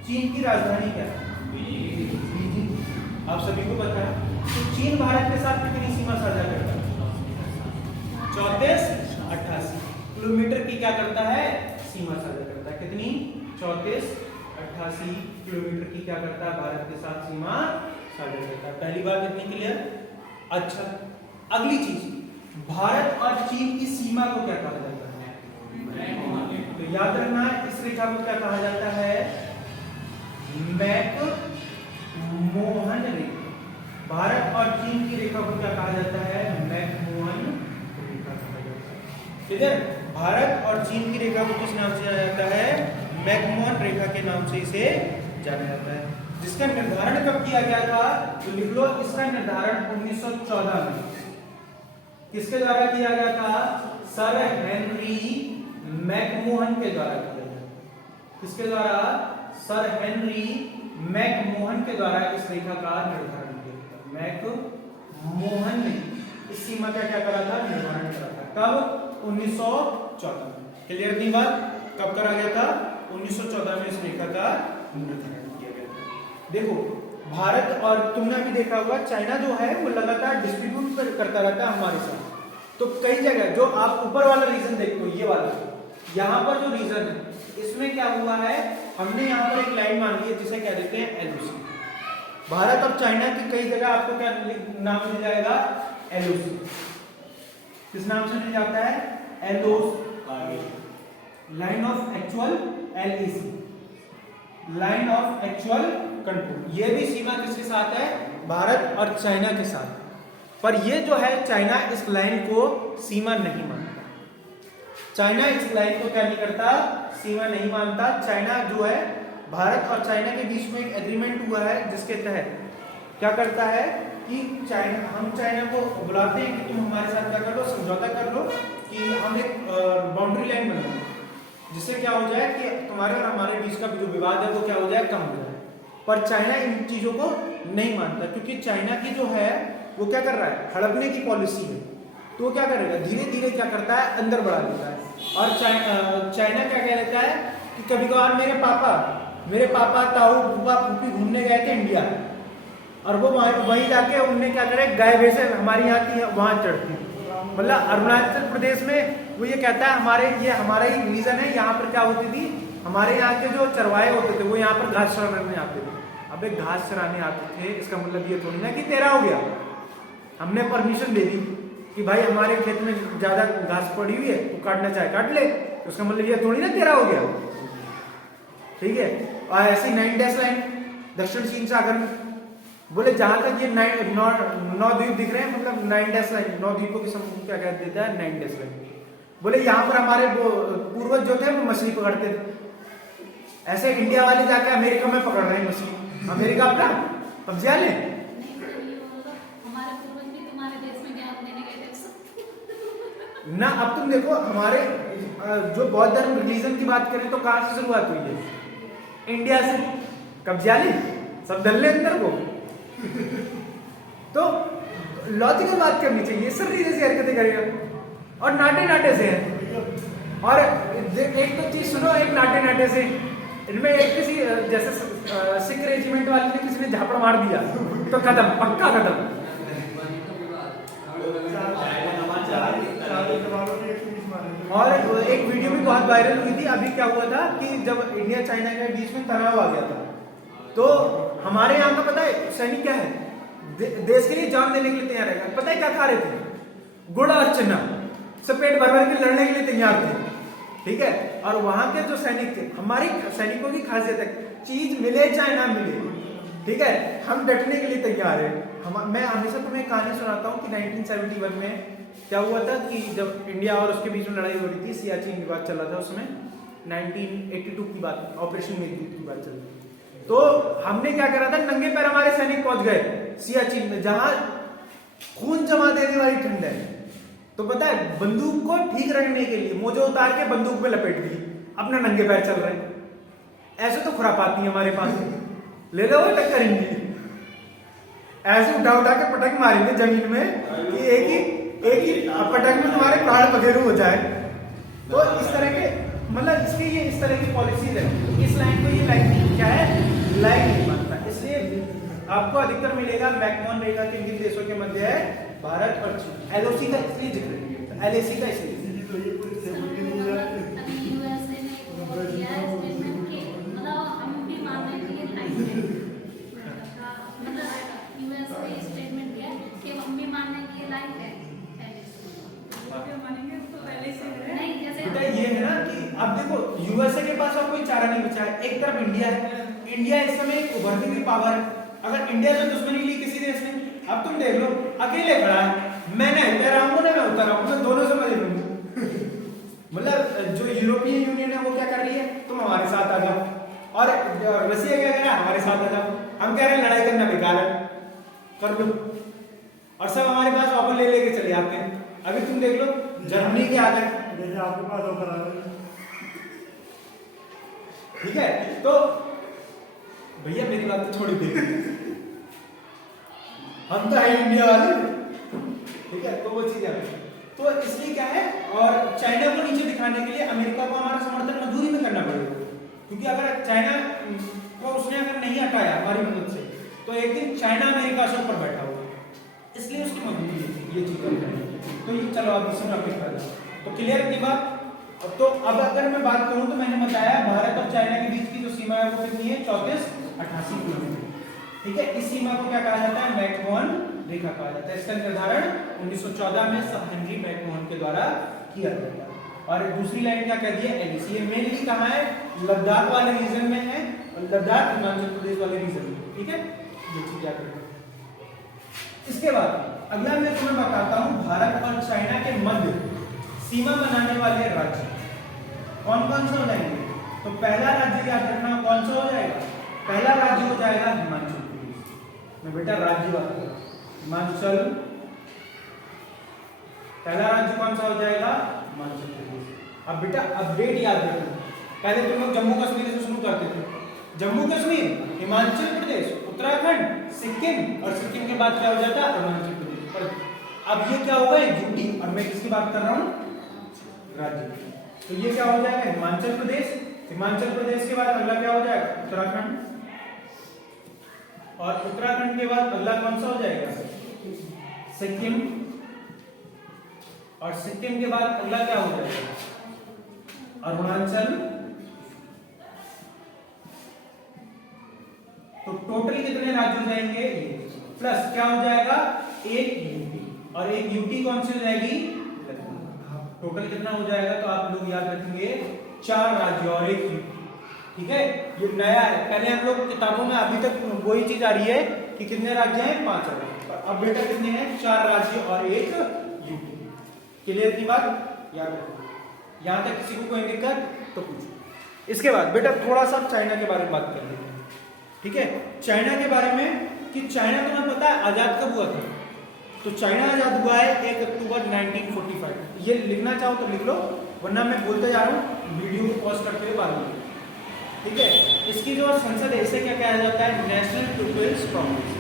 चीन की राजधानी क्या है? बीजिंग। आप सभी को पता है। तो चीन भारत के साथ कितनी सीमा साझा करता है? 3488 किलोमीटर की क्या करता है? सीमा साझा करता है। कितनी? 3488 किलोमीटर की क्या करता है? भारत के साथ सीमा साझा करता है। पहली बात इतनी क्लियर? अच्छा, अगली चीज, भारत और चीन की सीमा को क्या कहा जाता है? तो याद रखना इस रेखा को क्या कहा जाता है? मैक मोहन रेखा। भारत और चीन की रेखा को क्या कहा जाता है? मैक मोहन रेखा कहा जाता है। ठीक है, भारत और चीन की रेखा को किस नाम से जाना जाता है? मैकमोहन रेखा के नाम से इसे जाना जाता है। जिसका निर्धारण कब किया गया था? तो लिख लो, इसका निर्धारण 1914 में किसके द्वारा किया गया था? सर हेनरी मैकमोहन के द्वारा किया गया। किसके द्वारा? सर हेनरी मैकमोहन के द्वारा इस रेखा का निर्धारण किया था। मैकमोहन ने इस सीमा का क्या करा था? निर्धारण करा था। कब? 1914 में। क्लियर थी बात? कब करा गया था? 1914 में इस रेखा का निर्धारण किया गया था। देखो भारत और तुमने अभी देखा होगा चाइना जो है वो लगातार डिस्ट्रीब्यूट करता रहता है हमारे साथ। तो कई जगह जो आप ऊपर वाला रीजन देखते हो, ये वाला, यहाँ पर जो रीजन है इसमें क्या हुआ है? हमने यहाँ पर एक लाइन मान ली है जिसे क्या देते हैं? एलओसी। भारत और चाइना की कई जगह आपको क्या नाम मिल जाएगा? एलओसी। किस नाम से मिल जाता है? LOC, line of actual, LAC, line of actual control. ये भी सीमा किसके साथ है? भारत और चाइना के साथ। पर ये जो है चाइना इस लाइन को सीमा नहीं मानता। चाइना इस लाइन को क्या नहीं करता? सीमा नहीं मानता। चाइना जो है, भारत और चाइना के बीच में एक एग्रीमेंट हुआ है जिसके तहत क्या करता है कि हम चाइना को बुलाते हैं कि तुम हमारे साथ क्या कर लो? समझौता कर लो कि हम एक बाउंड्री लाइन बनाएं, जिससे क्या हो जाए कि तुम्हारे और हमारे बीच का जो विवाद है वो क्या हो जाए? कम हो जाए। पर चाइना इन चीजों को नहीं मानता, क्योंकि चाइना की जो है वो क्या कर रहा है? हड़पने की पॉलिसी है। तो क्या करेगा? धीरे धीरे क्या करता है? अंदर बढ़ा लेता है। और चाइना क्या कह लेता है कि कभी कभार मेरे पापा ताऊ फूफा फूफी घूमने गए थे इंडिया, और वो वहीं जाके उनने क्या करे? गाय भैंसे हमारी यहाँ की वहां चढ़ती। मतलब अरुणाचल प्रदेश में वो ये कहता है ये हमारा ही रीजन है। यहाँ पर क्या होती थी? हमारे यहाँ के जो चरवाहे होते थे वो यहाँ पर घास चराने आते थे। अबे घास चराने आते थे, इसका मतलब ये थोड़ी ना कि तेरा हो गया। हमने परमिशन दे दी कि भाई हमारे खेत में ज्यादा घास पड़ी हुई है, वो काटना चाहे काट ले, उसका मतलब ये थोड़ी ना तेरा हो गया। ठीक है। और ऐसी 9 डैश लाइन दक्षिण चीन सागर में, बोले जहां तक ये 9 द्वीप दिख रहे हैं, मतलब 9 डैश लाइन, 9 द्वीपों के समूह क्या कह देता है? 9 डैश लाइन। बोले यहाँ पर हमारे पूर्वज जो थे वो मछली पकड़ते थे। ऐसे इंडिया वाले जाके अमेरिका में पकड़ रहे हैं मछली। अमेरिका अपना कब्जा ले। ना अब तुम देखो, हमारे जो बौद्ध धर्म रिलीजन की बात करें तो कहां से शुरुआत हुई है? इंडिया से। कब्जा ले, सब डल ले अंदर को। तो लॉजिकल बात करनी चाहिए, सब ऐसी हरकतें करेगा। और नाटे नाटे से हैं। और एक तो चीज सुनो, एक नाटे नाटे से इनमें एक किसी जैसे सिख रेजिमेंट वाले ने किसी ने झापड़ मार दिया तो खत्म, पक्का खत्म। और एक वीडियो भी बहुत वायरल हुई थी अभी, क्या हुआ था कि जब इंडिया चाइना के बीच में तनाव आ गया था, तो हमारे यहाँ का पता है सैनिक क्या है, देश के लिए जान देने के लिए तैयार है। पता है क्या खा रहे थे? गुड़ और चना, सब पेट भर भर के लड़ने के लिए तैयार थे, ठीक है। और वहां के जो सैनिक थे, हमारे सैनिकों की खासियत है चीज मिले चाहे ना मिले, ठीक है, हम डटने के लिए तैयार है। मैं हमेशा तुम्हें कहानी सुनाता हूँ कि 1971 में क्या हुआ था कि जब इंडिया और उसके बीच में लड़ाई हो रही थी, सियाचिन की बात चल रहा था उसमें, 1982 की बात, ऑपरेशन मेघदूत की बात चल रही थी। तो हमने क्या करा था, नंगे पैर हमारे सैनिक पहुंच गए सियाचिन में, जहां खून जमा देने वाली ठंड है। तो पता है बंदूक को ठीक रखने के लिए मोजे उतार के बंदूक में लपेट दी, अपना नंगे पैर चल रहे हैं। ऐसे तो खुरापात नहीं हमारे पास, ले लो टक्कर इनकी, ऐसे उठा उठा के पटक मारेंगे जमीन में कि एक ही पटक में तुम्हारे प्राण पखेरु हो जाए। तो इस तरह के मतलब इसके ये इस तरह की पॉलिसीज है। इस लाइन को ये लाइन क्या है, लाइन नहीं मानता, इसलिए आपको अधिकतर मिलेगा मैकमोहन रेखा के किन देशों के मध्य है, भारत और चीन। एलओसी का इसलिए जिक्र नहीं होता, एलएसी का इसलिए। बेटा ये है ना कि अब देखो यूएसए के पास और कोई चारा नहीं बचा है, एक तरफ इंडिया है, इंडिया इस समय एक उभरती हुई पावर है। अगर इंडिया से दुश्मनी ली किसी देश ने, अब तुम देख लो अकेले खड़ा है, मैं ना उतर आऊंगा ना मैं उतर आऊंगा, दोनों से मजे लूंगा। मतलब जो यूरोपियन यूनियन है वो क्या कर रही है, तुम हमारे साथ आ जाओ, और रसिया क्या कह रहा है, हमारे साथ आ जाओ। हम कह रहे हैं लड़ाई करना बेकार है, कर दो, और सब हमारे पास ऑफर ले लेके चले आते हैं। अभी तुम देख लो जर्मनी के आ गए, जैसे आपके पास ऑफर आ रहा है, ठीक है। तो भैया मेरी बात तो छोड़ दे, हम तो है इंडिया वाले, ठीक है। तो वो चीज है, तो इसलिए क्या है, और चाइना को नीचे दिखाने के लिए अमेरिका को हमारा समर्थन मजबूरी में करना पड़ेगा, क्योंकि अगर चाइना को उसने अगर नहीं हटाया हमारी मदद से, तो एक दिन चाइना अमेरिका से ऊपर बैठा होगा, इसलिए उसकी मजबूरी है ये चीज करनी। तो ये चलो अब इसमें अपडेट कर दो, तो क्लियर की बात। तो अब अगर मैं बात करूं तो मैंने बताया भारत और चाइना के बीच की जो सीमा है वो कितनी है, 3488 किलोमीटर, ठीक है। इस सीमा को क्या कहा जाता है, मैकमोहन रेखा कहा जाता है। इसका निर्धारण 1914 में सर हेनरी मैकमोहन के द्वारा किया गया था। और दूसरी लाइन क्या कह दी है, एलएसी। ये मेनली कहाँ है, लद्दाख वाले रीजन में है, और लद्दाख हिमाचल प्रदेश वाले रीजन में, ठीक है। ये चीज याद रखना। इसके बाद अगला मैं तुम्हें बताता हूं भारत और चाइना के मध्य सीमा बनाने वाले राज्य कौन कौन से हो जाएंगे। तो पहला राज्य याद रखना कौन सा हो जाएगा, पहला राज्य हो जाएगा हिमाचल प्रदेश। मैं बेटा राज्य बात कर रहा हूं, हिमाचल, पहला राज्य कौन सा हो जाएगा, हिमाचल प्रदेश। अब बेटा अपडेट याद रखना, पहले तुम लोग जम्मू कश्मीर से शुरू करते थे, जम्मू कश्मीर, हिमाचल प्रदेश, उत्तराखंड, सिक्किम, और सिक्किम के बाद क्या हो जाता है, अरुणाचल प्रदेश। पर अब ये क्या होगा, यूटी, और मैं किसकी बात कर रहा हूं, राज्य। तो ये क्या हो जाएगा, हिमाचल प्रदेश, हिमाचल प्रदेश के बाद अगला क्या हो जाएगा, उत्तराखंड, और उत्तराखंड के बाद अगला कौन सा हो जाएगा, सिक्किम, और सिक्किम के बाद अगला क्या हो जाएगा, अरुणाचल। तो टोटल कितने राज्य हो जाएंगे, प्लस क्या हो जाएगा, एक यूटी, और एक यूटी कौन सी हो जाएगी, टोटल कितना हो जाएगा। तो आप लोग याद रखेंगे 4 राज्य और एक यूटी, ठीक है। ये नया है, पहले हम लोग किताबों में अभी तक वही चीज आ रही है कि कितने राज्य हैं, 5 राज्य, अब बेटा कितने हैं, 4 राज्य और एक यूटी। क्लियर की बात, याद रखो। यहां तक किसी को कोई दिक्कत तो पूछो। इसके बाद बेटा थोड़ा सा चाइना के बारे में बात कर लेते हैं, ठीक है। चाइना के बारे में कि चाइना तुम्हें पता है आजाद कब हुआ था, तो चाइना आजाद हुआ है 1 अक्टूबर 1945। ये लिखना चाहो तो लिख लो, वरना मैं बोलते जा रहा हूँ, वीडियो को पॉज करते हुए बात करो, ठीक है। इसकी जो संसद है इसे क्या कहा जाता है, नेशनल पीपल्स कांग्रेस।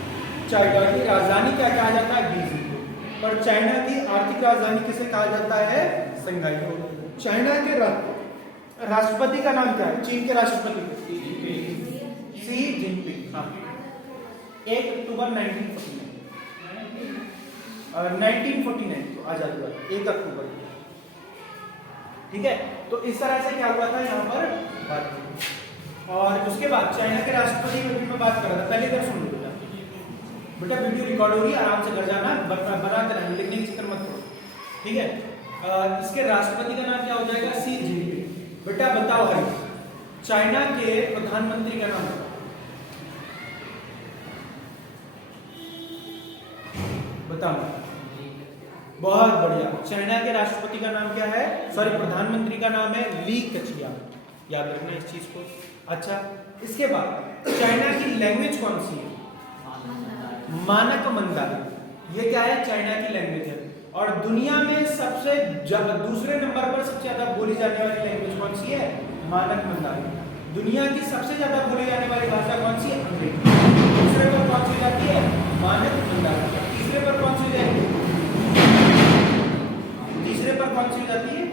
चाइना की राजधानी क्या कहा जाता है, बीजिंग को, पर चाइना की आर्थिक राजधानी किसे कहा जाता है? शंघाई को। चाइना के राष्ट्रपति का नाम क्या है? चीन के राष्ट्रपति शी जिनपिंग। हाँ, 1 अक्टूबर 1949 को आजादी हुआ, 1 अक्टूबर। ठीक है, तो इस तरह से क्या हुआ था यहाँ पर बात हुई। और उसके बाद चाइना के राष्ट्रपति की मैं बात कर रहा था, पहले इधर सुन लो बेटा, वीडियो रिकॉर्ड होगी, आराम से घर जाना, बनाते रहना, लिखने की चक्कर मत करो। ठीक है, इसके राष्ट्रपति का नाम क्या हो जाएगा? Xi Jinping. बेटा बताओ हरी, चाइना के प्रधानमंत्री का नाम बताओ। बहुत बढ़िया, चाइना के राष्ट्रपति का नाम क्या है? सॉरी, प्रधानमंत्री का नाम है ली कचियांग। याद रखना इस चीज को। अच्छा, इसके बाद चाइना की लैंग्वेज कौन सी है? मानक मंदारिन। ये क्या है? चाइना की लैंग्वेज है। और दुनिया में सबसे दूसरे नंबर पर सबसे ज्यादा बोली जाने वाली लैंग्वेज कौन सी है? मानक मंदारिन। दुनिया की सबसे ज्यादा बोली जाने वाली भाषा कौन सी है? अंग्रेजी। दूसरे पर कौन सी जाती है? मानक मंदारिन। तीसरे पर कौन सी जाएगी? तीसरे पर कौन सी जाती है?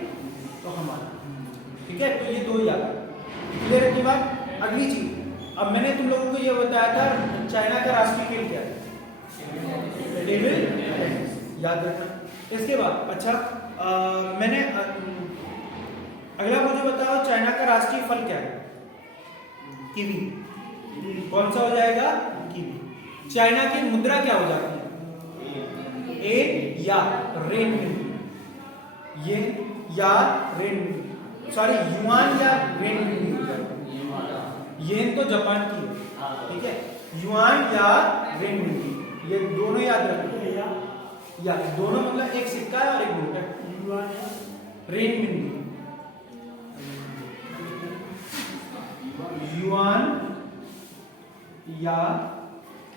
तो हमारा। ठीक है, तो ये दो याद क्लियर है। बात अगली चीज, अब मैंने तुम लोगों को ये बताया था चाइना का राष्ट्रीय खेल क्या है? टेबल टेनिस, याद रखना। इसके बाद अच्छा, मैंने अगला मुझे बताओ, चाइना का राष्ट्रीय फल क्या है? कीवी। कौन सा हो जाएगा? कीवी। चाइना की मुद्रा क्या हो जाती है? एन या रेनमिनबी। ये या रेनमिनबी, सॉरी युआन या रेनमिनबी हो जाएगा। येन तो जापान की है, ठीक है, युआन या रेनमिनबी, ये दोनों याद रखना। या दोनों मतलब एक सिक्का है और एक नोट है। रेनमिनबी, युआन या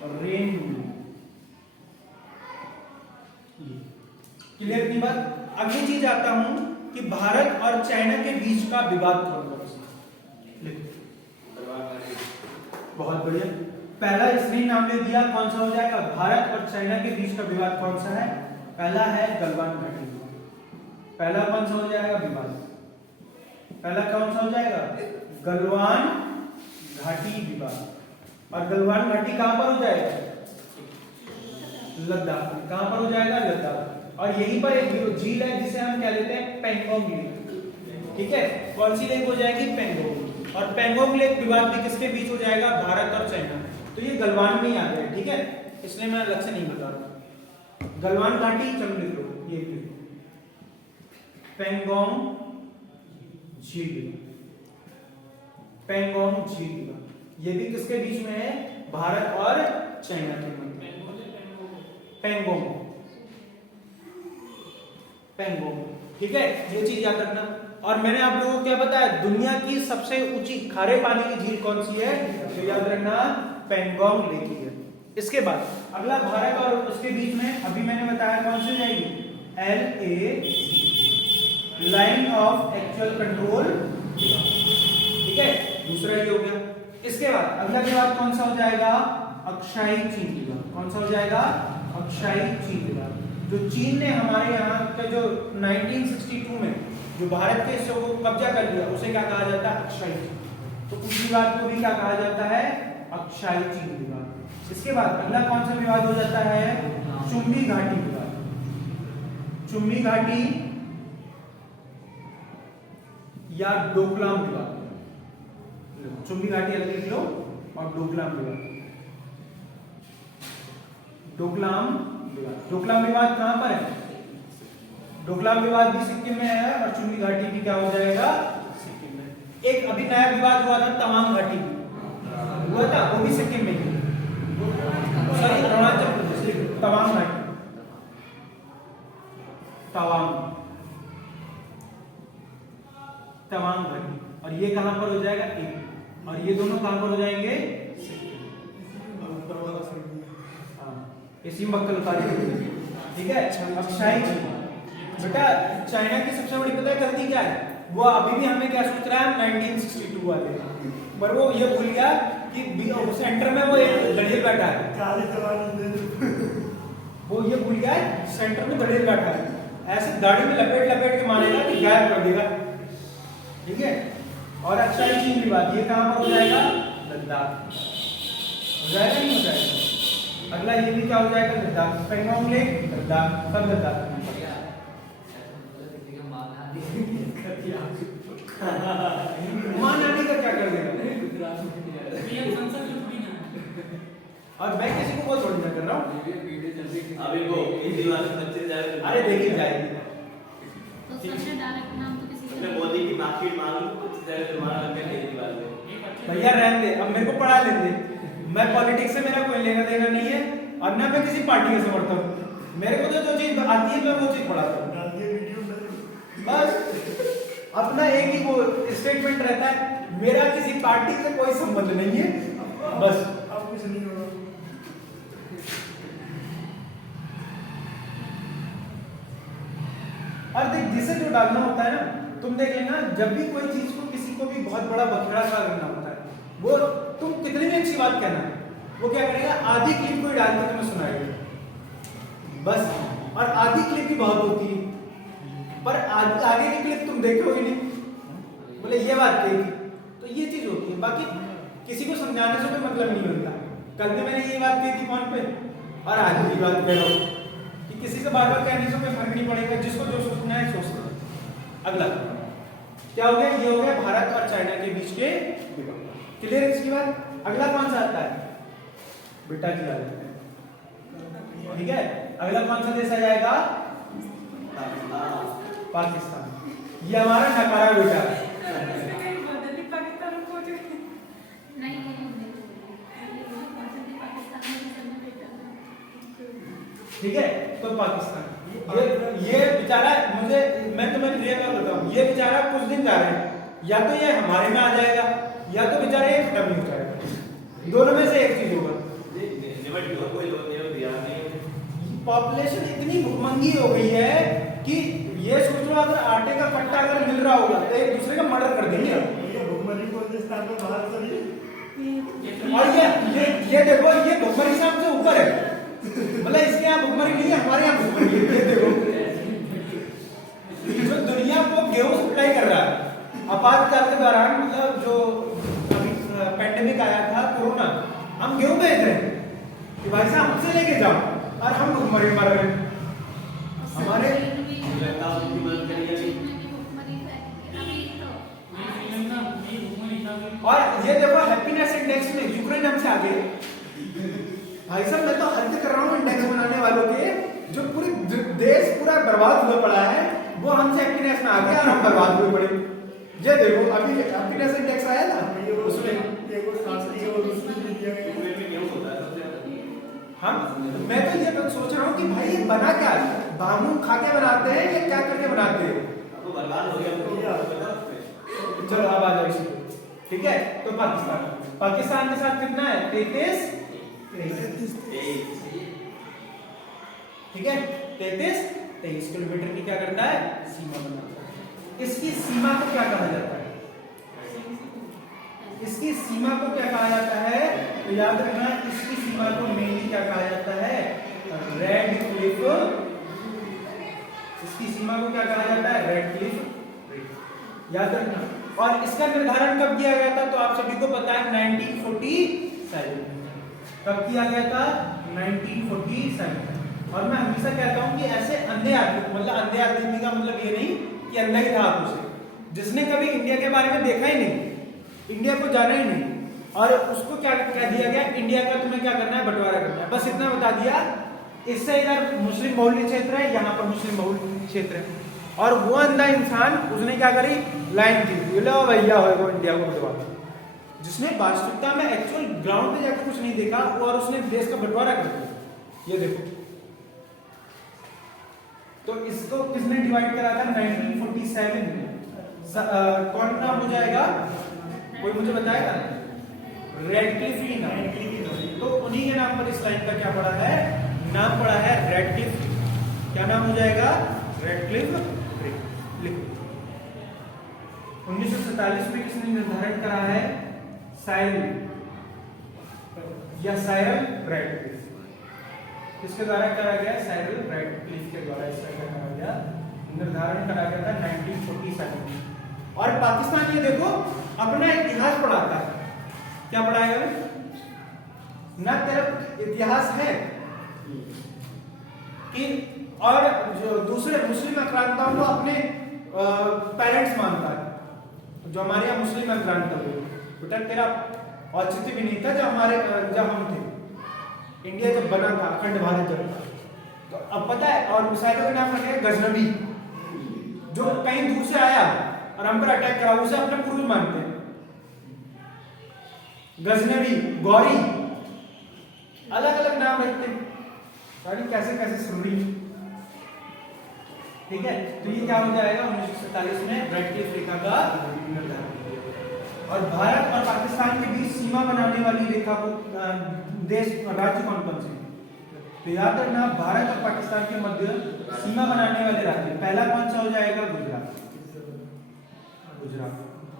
रेनमिनबी। क्लियर की बात। अगली चीज आता हूं कि भारत और चाइना के बीच का विवाद कौन सा? बहुत बढ़िया, पहला इसने नाम ले दिया, कौन सा हो जाएगा? भारत और चाइना के बीच का विवाद कौन सा है? पहला है गलवान घाटी। पहला कौन सा हो जाएगा विवाद? पहला कौन सा हो जाएगा? गलवान घाटी विवाद। और गलवान घाटी कहां पर हो जाएगा? लद्दाख। कहां पर हो जाएगा? लद्दाख। और यहीं पर एक झील है जिसे हम क्या लेते हैं? पेंगोंग लेक। ठीक है, कौन सी लेक हो जाएगी? पेंगोंग। और पेंगोंग लेक विवाद भी किसके बीच हो जाएगा? भारत और चाइना। तो ये गलवान में ही आ गया, ठीक है, इसलिए मैं अलग से नहीं बता रहा। गलवान घाटी चलो लिख लो, ये पेंगोंग झील। पेंगोंग झील ये भी किसके बीच में है? भारत और चाइना के मध्य। पेंगोंग, पेंगोंग, ठीक है, ये चीज याद रखना। और मैंने आप लोगों को क्या बताया? दुनिया की सबसे ऊंची खारे पानी की झील कौन सी है? तो याद रखना पेंगोंग लेक है। इसके बाद अगला भारत और उसके बीच में अभी मैंने बताया कौन सी जाएगी? LAC, line of actual control. ठीक है, दूसरा ये हो गया। इसके बाद अगला विवाद कौन सा हो जाएगा? अक्साई चीन विवाद। कौन सा हो जाएगा? अक्साई चीन विवाद। जो चीन ने हमारे यहाँ का जो 1962 में जो भारत के हिस्सों को कब्जा कर लिया उसे क्या कहा जाता है? अक्साई चीन। तो उस विवाद को भी क्या कहा जाता है? अक्साई चीन विवाद। इसके बाद अगला कौन सा विवाद हो जाता है? चुम्बी घाटी विवाद। चुम्बी घाटी या डोकलाम विवाद। चुम्बी घाटी अलग लिख लो और डोकलाम विवाद। डोकलाम विवाद। डोकलाम विवाद कहां पर है? डोकलाम विवाद भी सिक्किम में है और चुम्बी घाटी भी क्या हो जाएगा? सिक्किम में। एक अभी नया विवाद हुआ था तवांग घाटी हुआ था, वो भी सिक्किम में ही, सॉरी अरुणाचल प्रदेश। तवांग घाटी, तवांग, तवांग घाटी। और ये कहां पर हो जाएगा? एक। और ये दोनों कहां पर हो जाएंगे? इसी मक्कलकारी। ठीक है, अक्साई चीन। बेटा चाइना की सबसे बड़ी पता है गलती क्या है? वो अभी भी हमें क्या सोच रहा है? 1962 वाले, पर वो ये भूल गया कि सेंटर में वो एक लड़ियल बैठा है। वो ये भूल गया है सेंटर में दड़ेल बैठा है, ऐसे दाढ़ी में लपेट लपेट के मारेगा कि गायब कर देगा, ठीक है। और अच्छा एक चीज की बात, ये कहां पर हो जाएगा, लद्दाख हो जाएगा, नहीं हो जाएगा। अगला ये भी क्या हो जाएगा, लद्दाख, पेंगोंग लेक लद्दाख, सब लद्दाख। मान आने का क्या कर देगा, और मैं किसी को बहुत थोड़ी ना कर रहा हूँ, अभी वो हिंदी वाले बच्चे जाए, अरे देखिए जाएगी। तो सबसे डायरेक्ट नाम तो किसी उसने मोदी की मार्कशीट मांगी कुछ जाए जुर्माना लग गया हिंदी वाले। भैया रहने दे, अब मेरे को पढ़ा लेने दे, मैं पॉलिटिक्स से मेरा कोई लेना देना नहीं है, और ना मैं किसी पार्टी का समर्थक हूँ, मेरे को तो जो चीज आती है मैं वो चीज पढ़ाता हूँ, बस। अपना एक ही वो स्टेटमेंट रहता है, मेरा किसी पार्टी से कोई संबंध नहीं है, बस। अब कुछ नहीं होगा। और देख, जिसे जो डालना होता है ना, तुम देख लेना, जब भी कोई चीज को किसी को भी बहुत बड़ा बखेड़ा सा करना होता है, वो तुम कितनी भी अच्छी बात कहना, वो क्या करेगा, आधी क्लिप कोई डाल के तुम्हें सुनाएगा बस। और आधी क्लिप भी बहुत होती है, पर आगे की क्लिप तुम देखोगे नहीं, बोले ये बात कही, तो ये चीज होती है। बाकी किसी को समझाने से कोई मतलब नहीं बनता। कल भी मैंने ये बात कही थी फोन पे, और आज भी बात कह रहा हूँ कि किसी से बार बार कहने से कोई फर्क नहीं पड़ेगा, जिसको जो सोचना है सोच लो। अगला क्या हो गया, ये हो गया भारत और चाइना के बीच के विवाद, क्लियर इसकी बात। अगला कौन सा आता है, बेटा की बात, ठीक है। अगला कौन सा देश आ जाएगा, पाकिस्तान। ये हमारा नकारा बेटा है, नहीं ठीक है। तो पाकिस्तान ये बेचारा, मुझे मैं तुम्हें क्लियर कर देता हूँ, ये बेचारा कुछ दिन जा रहे हैं, या तो ये हमारे में आ जाएगा, या तो बेचारा ये खत्म नहीं हो जाएगा, दोनों में से एक चीज होगा। पॉपुलेशन इतनी भूखमंगी हो गई है कि ये सोच लो, अगर आटे का कट्टा अगर मिल रहा होगा तो एक दूसरे का मर्डर कर देंगे। भैया भुखमरी को इस स्थान पे बाहर से नहीं। और ये देखो, ये भुखमरी से हमसे ऊपर है, मतलब इसके यहाँ भुखमरी नहीं है, हमारे यहाँ भुखमरी है। ये देखो, जो दुनिया को गेहूं सप्लाई कर रहा है आपातकाल के दौरान, मतलब जो पेंडेमिक आया था कोरोना, हम गेहूं बेच रहे हैं कि भाई साहब हमसे लेके जाओ, और हम भुखमरी मर रहे हैं। हमारे और ये देखो हैप्पीनेस इंडेक्स में यूक्रेन हमसे आगे। भाई साहब मैं तो हद कर रहा हूँ इंडेक्स बनाने वालों के, जो पूरी देश पूरा बर्बाद हुआ पड़ा है, वो हमसे हैप्पीनेस में आ गया और हम बर्बाद हुए पड़े। ये देखो अभी हैप्पीनेस इंडेक्स आया था उसमें, हम मैं तो ये सोच रहा हूँ कि भाई ये बना क्या, बामू खा के बनाते हैं या क्या करके बनाते हैं, चलो अब आ जाओ इसी पे, ठीक है। तो पाकिस्तान के साथ कितना है, 33, ठीक है, 33 किलोमीटर की क्या करता है, सीमा बनाता है। इसकी सीमा को क्या कहा जाता है, इसकी सीमा को क्या कहा जाता है, तो याद रखना, इसकी सीमा को मेनली क्या कहा जाता है, रेड क्लिफ। इसकी सीमा को क्या कहा जाता है, रेड क्लिफ, याद रखना। और इसका निर्धारण कब किया गया था, तो आप सभी को पता है 1947। कब किया गया था, 1947। और मैं हमेशा कहता हूं कि ऐसे अंधे आदमी, मतलब अंधे आदमी का मतलब ये नहीं कि अंधा ही था आप उसे, जिसने कभी इंडिया के बारे में देखा ही नहीं, इंडिया को जाना ही नहीं, और उसको क्या कह दिया गया, इंडिया का तुम्हें क्या करना है, बंटवारा करना है, बस इतना बता दिया। इससे इधर मुस्लिम बहुल क्षेत्र है, यहाँ पर मुस्लिम बहुल क्षेत्र है, और वो अंधा इंसान उसने क्या करी, लाइन खींच, लो भैया होगा इंडिया को बंटवारा, जिसने वास्तविकता में एक्चुअल ग्राउंड पे जाकर कुछ नहीं देखा, और उसने देश का बंटवारा कर दिया। ये देखो, तो इसको किसने डिवाइड करा था, 1947 में। कौन नाम हो जाएगा, कोई मुझे बताएगा, रेडक्लिफ ही नाम, तो उन्हीं के नाम पर इस लाइन का क्या पड़ा है, नाम पड़ा है रेडक्लिफ। क्या नाम हो जाएगा, रेडक्लिफ। लिखो, 1947 में किसने निर्धारण करा है, साइरल या साइरल रेडक्लिफ। किसके द्वारा करा गया? साइरल रैडक्लिफ के द्वारा इसका क्या करा गया? निर्धारण करा गया था 1947 में। और पाकिस्तान ये देखो अपना इतिहास पढ़ाता है। क्या पढ़ाएगा? ना तरफ इतिहास है कि और जो दूसरे मुस्लिम आक्रांताओं को अपने पेरेंट्स मानता है। जो हमारे यहाँ मुस्लिम आक्रांता हुए बेटा तेरा औचित्य भी नहीं था जब हम थे, इंडिया जब बना था, अखंड भारत जब था, तो अब पता है। और मुसाहिदों का नाम रखा गया गजनबी, जो कहीं दूर से आया और हम पर अटैक करा, उसे अपने पूर्वज मानते हैं। गजनबी, गौरी, अलग अलग नाम रखते हैं। कैसे कैसे सुन रही, ठीक है। तो ये क्या हो जाएगा? 1947 में रैडक्लिफ रेखा का निर्धारण। और भारत और पाकिस्तान के बीच सीमा बनाने वाली रेखा को देश राज्य कौन कौन से? तो याद रखना, भारत और पाकिस्तान के मध्य सीमा बनाने वाले राज्य, पहला कौन सा हो जाएगा? गुजरात। गुजरात।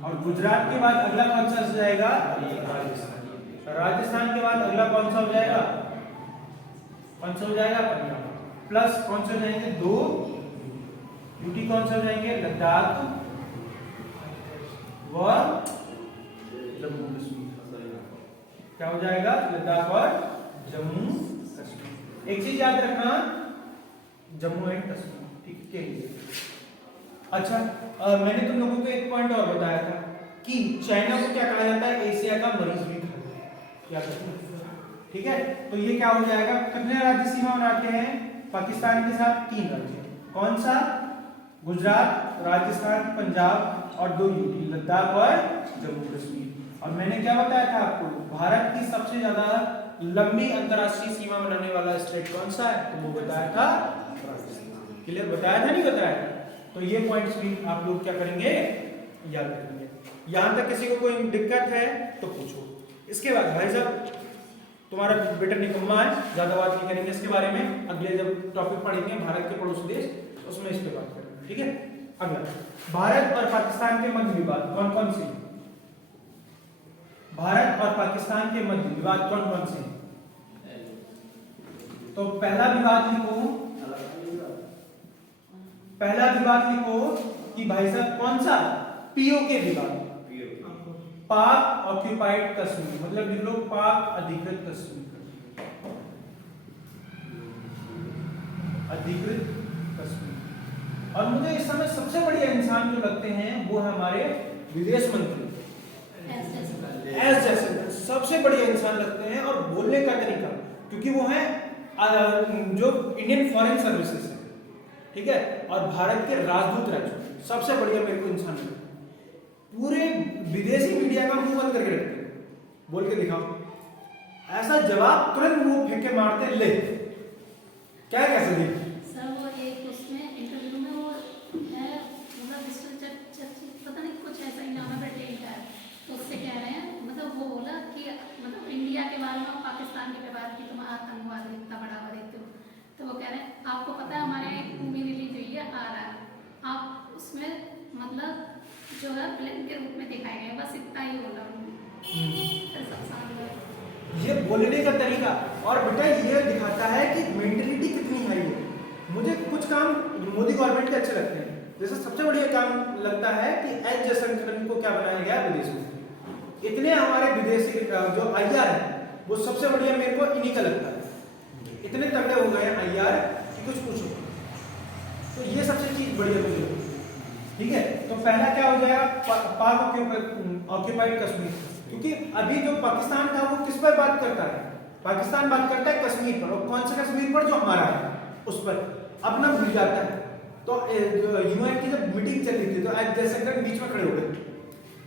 और गुजरात के बाद अगला कौन सा हो जाएगा? राजस्थान। राजस्थान के बाद अगला कौन सा हो जाएगा? कौन सा हो जाएगा? पंजाब। प्लस कौन से हो जाएंगे? 2 यूटी कौन से हो जाएंगे? लद्दाख व जम्मू कश्मीर। क्या हो जाएगा? लद्दाख और जम्मू कश्मीर। एक चीज याद रखना, जम्मू एंड कश्मीर, ठीक के लिए। अच्छा, मैंने तुम लोगों को एक पॉइंट और बताया था कि चाइना को क्या कहा जाता है? एशिया का मरीज भी कहा जाता है। क्या कहते हैं? ठीक है। तो ये क्या हो जाएगा? कितने राज्य सीमा बनाते हैं पाकिस्तान के साथ? 3 राज्य। कौन सा? गुजरात, राजस्थान, पंजाब और 2 यूटी, लद्दाख और जम्मू कश्मीर। और मैंने क्या बताया था आपको? भारत की सबसे ज्यादा लंबी अंतरराष्ट्रीय सीमा बनाने वाला स्टेट कौन सा है? तो वो बताया था राजस्थान। क्लियर? बताया था नहीं बताया था? तो ये पॉइंट्स भी आप लोग क्या करेंगे? याद रखेंगे। यहां तक किसी को कोई दिक्कत है तो पूछो। इसके बाद भाई साहब तुम्हारा बेटा निकम्मा है, ज्यादा बात नहीं करेंगे इसके बारे में। अगले जब टॉपिक पढ़ेंगे भारत के पड़ोसी देश, उसमें इस पे बात करेंगे, ठीक है। अगला, भारत और पाकिस्तान के मध्य विवाद कौन कौन से? भारत और पाकिस्तान के मध्य विवाद कौन कौन से? तो पहला विवाद लिखो, पहला विवाद लिखो कि भाई साहब कौन सा? पीओके विवाद, पाक ऑक्यूपाइड कश्मीर, मतलब लिख लो पाक अधिकृत कश्मीर, अधिकृत कश्मीर। और मुझे इस समय सबसे बढ़िया इंसान जो लगते हैं वो है हमारे विदेश मंत्री, एस जयशंकर। सबसे बढ़िया इंसान लगते हैं और बोलने का तरीका, क्योंकि वो है जो इंडियन फॉरेन सर्विसेज है, ठीक है, और भारत के राजदूत रह चुके। सबसे बढ़िया मेरे को इंसान लगता है। पूरे विदेशी मीडिया का मुंह बंद करके रखते हैं, बोल के दिखाओ, ऐसा जवाब तुरंत मुंह फेंक के मारते हैं। ले क्या कैसे दी सर? वो एक उसमें इंटरव्यू में वो है, मतलब पता नहीं कुछ ऐसा ही नाम है, ब्रिटेन का है, तो उससे कह रहे हैं, मतलब वो बोला कि मतलब इंडिया के बारे में और पाकिस्तान के बारे में कि तुम आतंकवाद इतना बढ़ावा देते हो, तो वो कह रहे हैं आपको पता है हमारे एक मूवी रिलीज हुई है RR, आप उसमें मतलब जो है फिल्म के रूप में दिखाए गए, बस इतना ही बोला ये बोलने का तरीका। और बेटा ये दिखाता है कि मेंटलिटी कितनी है। ये मुझे कुछ काम मोदी गवर्नमेंट के अच्छे लगते हैं। जैसे सबसे बढ़िया काम लगता है कि एस जयशंकर को क्या बनाया गया विदेश में। इतने हमारे विदेशी जो IR है वो सबसे बढ़िया मेरे को इन्हीं का लगता है। इतने तगड़े हो गए IR कि कुछ पूछो। तो ये सबसे चीज बढ़िया मुझे, ठीक है। तो पहला क्या हो जाएगा? पाक ऑक्यूपाइड कश्मीर, क्योंकि अभी जो पाकिस्तान था वो किस पर बात करता है? पाकिस्तान बात करता है कश्मीर पर, और कौन सा कश्मीर पर? जो हमारा है उस पर अपना भूल जाता है। तो UN की जब मीटिंग चल रही थी तो एस जयशंकर बीच में खड़े हो गए,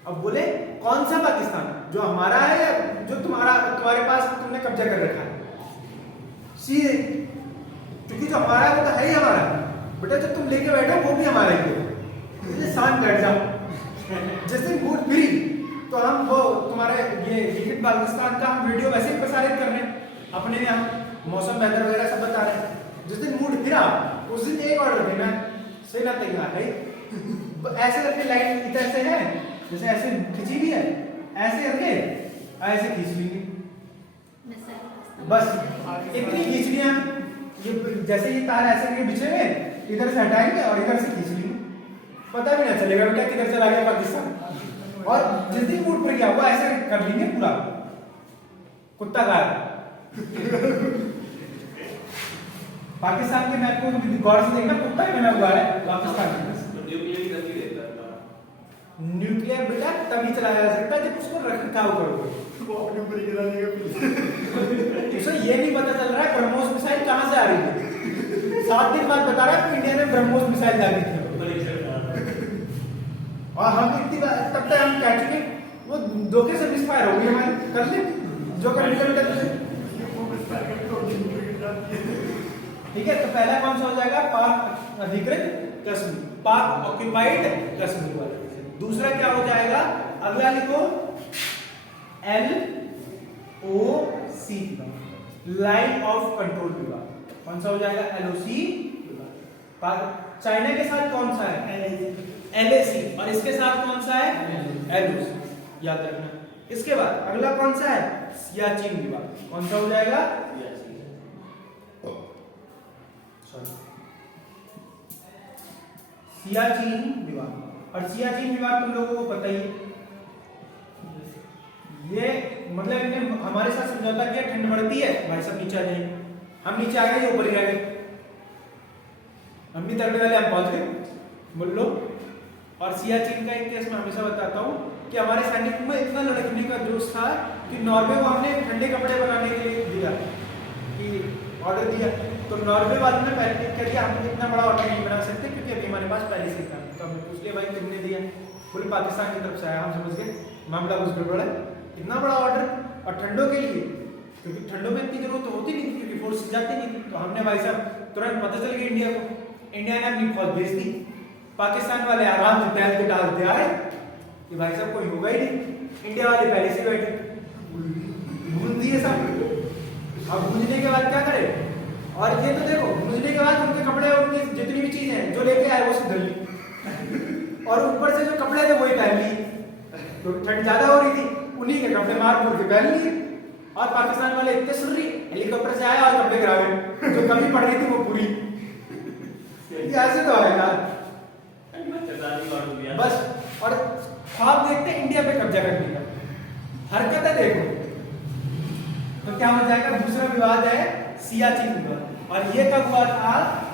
अब बोले कौन सा पाकिस्तान, जो हमारा है या जो तुम्हारे पास तुमने कब्जा कर रखा है? सीधे, क्योंकि जो हमारा है वो तो है ही हमारा, बेटा जब तुम लेके बैठो वो भी हमारा ही है, इसलिए शांत बैठ जाओ। जिस दिन मूड फ्री तो हम वो तुम्हारे ये क्रिकेट पाकिस्तान का हम वीडियो वैसे ही प्रसारित कर रहे हैं, अपने यहाँ मौसम वेदर वगैरह सब बता रहे हैं। जिस दिन मूड फिरा उस दिन एक ऑर्डर देना, सही ना तैयार है। ऐसे करके लाइन इधर से है, जैसे ऐसे खींची भी है, ऐसे करके ऐसे खींच लेंगे, बस इतनी खींचनियां ये जैसे ये तार ऐसे करके बिछे हुए हैं, इधर से हटाएंगे और इधर से खींच लेंगे, पता भी ना चलेगा बेटा किधर चला गया पाकिस्तान। और जिस दिन मूड पर गया हुआ ऐसे कर लेंगे पूरा कुत्ता गायब। पाकिस्तान के मैप को गौर से देखना, कुत्ता ही मैप हुआ है पाकिस्तान में। न्यूक्लियर बेटा तभी चलाया जा सकता है जब उसको रखरखाव करोगे। वो अपने ऊपर ही गिरा देगा। उसे ये नहीं पता चल रहा है ब्रह्मोस मिसाइल कहां से आ रही है। 7 दिन बाद बता रहा है कि इंडिया ने ब्रह्मोस मिसाइल डाली थी और हम इतनी तब तक हम कह चुके वो धोखे से मिसफायर हो गई हमारी। कर ले जो करने का ठीक है। तो पहला कौन सा हो जाएगा, पाक अधिकृत कश्मीर, पाक ऑक्यूपाइड कश्मीर वाला। दूसरा क्या हो जाएगा, अगला लिखो LOC, लाइन ऑफ कंट्रोल विभाग। कौन सा हो जाएगा, LOC। चाइना के साथ कौन सा है, LAC, और इसके साथ कौन सा है, LOC, याद रखना। इसके बाद अगला कौन सा है, सियाचिन विभाग। कौन सा हो जाएगा, सियाचिन विभाग। और सियाचिन विभाग तुम लोगों को पता ही, ये मतलब इन्हें हमारे साथ समझौता किया, ठंड बढ़ती है भाई सब नीचे आ जाएंगे, हम नीचे आ गए, ऊपर ही रह गए, हम भी तगड़े वाले हम पहुंच गए, बोल लो। और सियाचिन का एक केस मैं हमेशा बताता हूँ कि हमारे सैनिक में इतना लड़कने का जोश था कि नॉर्वे को हमने ठंडे कपड़े बनाने के लिए दिया, कि ऑर्डर दिया, तो नॉर्वे वालों ने पहले कह दिया हम इतना बड़ा ऑर्डर नहीं बना सकते क्योंकि अभी हमारे पास पहले से था। तो हमने पूछ लिया भाई कितने दिया, पूरे पाकिस्तान की तरफ से आया, हम समझ गए मामला कुछ गड़बड़ है, इतना बड़ा ऑर्डर और ठंडों के लिए, क्योंकि ठंडों में इतनी जरूरत होती नहीं थी क्योंकि फोर्स जाती नहीं थी। तो हमने भाई साहब तुरंत पता चल गया इंडिया को, इंडिया ने अपनी फौज भेज दी, पाकिस्तान वाले आराम से टहल के डालते आए कि भाई साहब कोई होगा ही नहीं, इंडिया वाले पहले से बैठे भूल दिए सब। अब भूलने के बाद क्या करें, और ये तो देखो भूलने के बाद उनके कपड़े उनकी जितनी भी चीजें हैं जो लेके आए वो सब धर ली, और ऊपर से जो कपड़े थे वही पहन लिए, तो ठंड ज्यादा हो रही थी, उन्हीं के कपड़े मार मोड़ के पहन लिए। और पाकिस्तान वाले इतने सुन रही, हेलीकॉप्टर से आया और कपड़े गिरावे, जो कमी पड़ रही थी वो पूरी। ऐसे तो है यार बस। और ख्वाब देखते इंडिया पे कब्जा करने का, हरकतें देखो। तो क्या हो जाएगा, दूसरा विवाद है सियाचिन विवाद, और ये कब हुआ था,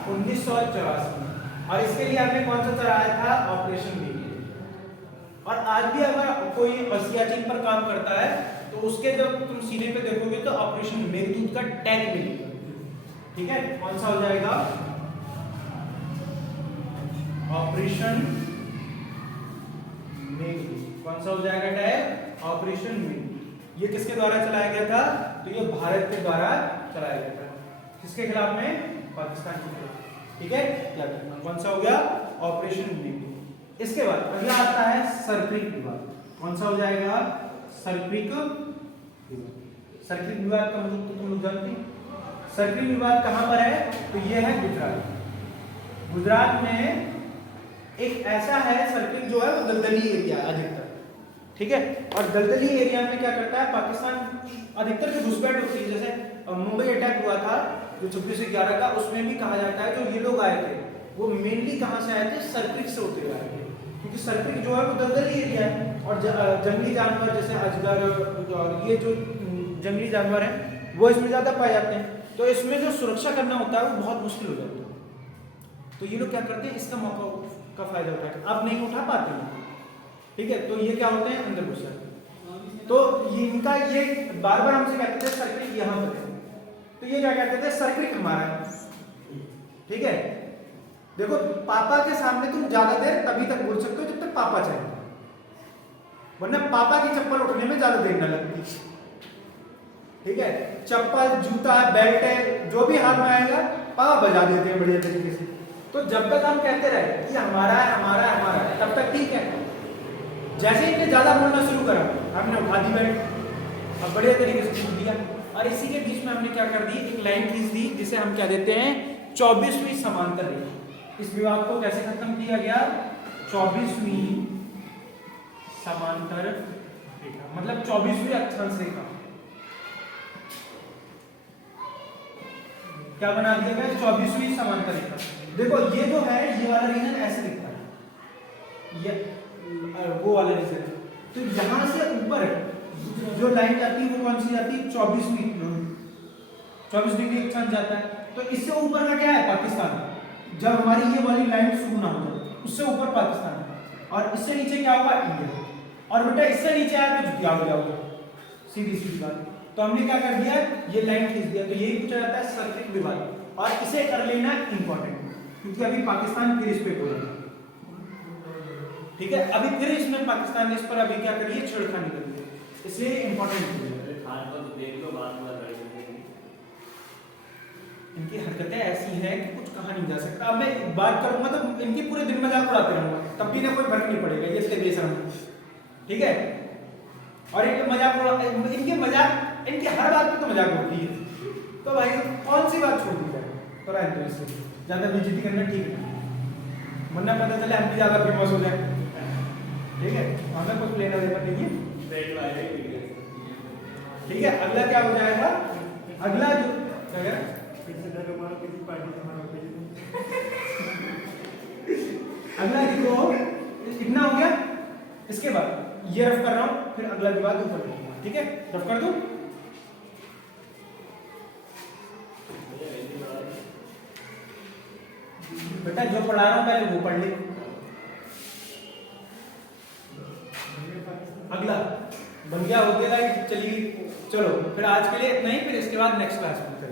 1984 में। और इसके लिए हमने कौन सा चलाया था, ऑपरेशन मीडियम। और आज भी अगर कोई सियाचिन पर काम करता है तो उसके जब तुम सीने पे देखोगे तो ऑपरेशन मेघदूत का टैग मिलेगा, ठीक है। कौन सा हो जाएगा, ऑपरेशन मेघदूत। कौन सा हो जाएगा टैग, ऑपरेशन मेघदूत। ये किसके द्वारा चलाया गया था, तो ये भारत के द्वारा चलाया गया था, किसके खिलाफ में, पाकिस्तान के खिलाफ, ठीक है। क्या कौन सा हो गया, ऑपरेशन मेघदूत। इसके बाद अगला आता है सर्क्रिक विभाग। कौन सा हो जाएगा, सर्क्रिक विभाग। सर्क्रिक विभाग का मतलब तो तुम लोग जानते हैं। सर्क्रिक विभाग कहां पर है, तो ये है गुजरात। गुजरात में एक ऐसा है सर्किट जो है वो दलदली एरिया अधिकतर, ठीक है। और दलदली एरिया में क्या करता है पाकिस्तान, अधिकतर जो घुसपैठ होती है, जैसे मुंबई अटैक हुआ था जो 26/11 का, उसमें भी कहा जाता है जो ये लोग आए थे वो मेनली कहां से आए थे, सर्किट से होते हुए आए थे, क्योंकि सर्किट जो है वो दलदली एरिया है। और जंगली जानवर जैसे अजगर और ये जो जंगली जानवर हैं वो इसमें ज्यादा पाए जाते हैं, तो इसमें जो सुरक्षा करना होता है वो बहुत मुश्किल हो जाता है। तो ये लोग क्या करते हैं, इसका मौका का फायदा उठाते हैं, अब नहीं उठा पाते हैं, ठीक है। तो ये क्या होते हैं, अंदर घुस जाते हैं। तो इनका ये बार बार हमसे कहते थे सर्किट यहाँ पर है, तो ये क्या कहते थे, सर्किट हमारा है, ठीक है। देखो पापा के सामने तुम ज्यादा देर तभी तक बोल सकते हो जब तक पापा चाहे, वरना पापा की चप्पल उठने में ज्यादा देर न लगती, ठीक है। चप्पल, जूता, बेल्ट है, जो भी हाथ में आएगा पापा बजा देते हैं बढ़िया तरीके से। तो जब तक हम कहते रहे कि हमारा है हमारा है हमारा है, तब तक ठीक है। जैसे ही ज्यादा बोलना शुरू करा, हमने उठा दी बेल्ट, अब बढ़िया तरीके से खींच दिया, और इसी के बीच में हमने क्या कर दी, एक लाइन खींच दी जिसे हम क्या देते हैं, 24वीं समांतर रेखा। इस विभाग को कैसे खत्म किया गया, 24वीं समांतर रेखा, मतलब 24वीं अक्षांश रेखा। क्या बना दिया गया 24वीं समांतर रेखा। देखो ये जो है ये वाला रीजन ऐसे दिखता है, ये वो वाला रीजन। तो यहां से ऊपर जो लाइन जाती है वो कौन सी जाती है 24 डिग्री एक साथ जाता है। तो इससे ऊपर का क्या है पाकिस्तान, जब हमारी ये वाली लाइन शुरू ना हो उससे ऊपर पाकिस्तान है, और इससे नीचे क्या होगा इंडिया। और बेटा इससे नीचे आया तो क्या हो जाओगे, सीधी सीधी बात। तो हमने क्या कर दिया ये लाइन खींच दिया। तो यही पूछा जाता है सर्किट विभाग, और इसे कर लेना इंपॉर्टेंट क्योंकि अभी पाकिस्तान फिर इस पे बोलेगा, ठीक है। अभी फिर इसमें पाकिस्तान ने इस पर अभी क्या करिए छेड़खानी करी है, इसलिए इंपॉर्टेंट है। खान को तो देख लो बात बात करेंगे। इनकी हरकतें ऐसी हैं कि कुछ कहा नहीं जा सकता। अब मैं बात करूंगा तो इनकी पूरे दिन मजाक उड़ाते रहूंगा, तब भी ना कोई फर्क नहीं पड़ेगा, ये इसलिए बेशरम, ठीक है। और इनके मजाक इनके मजाक इनकी हर बात पे तो मजाक होती है, तो भाई कौन सी बात छोड़ दी जाए, थोड़ा इंटरेस्ट ज्यादा बेइज्जती करना ठीक है, वरना पता चले हम भी ज्यादा फेमस हो जाए, ठीक है। हमें कुछ लेना देना नहीं है, ठीक है। अगला क्या हो जाएगा, अगला जो क्या है अगला देखो कितना हो गया, इसके बाद ये रफ कर रहा हूं, फिर अगला विवाद ऊपर लिखूंगा, ठीक है। रफ कर दूं, बेटा जो पढ़ा रहा हूं पहले वो पढ़ ले। अगला बन गया हो गया, चलिए चलो फिर आज के लिए इतना ही, फिर इसके बाद नेक्स्ट क्लास में करेंगे।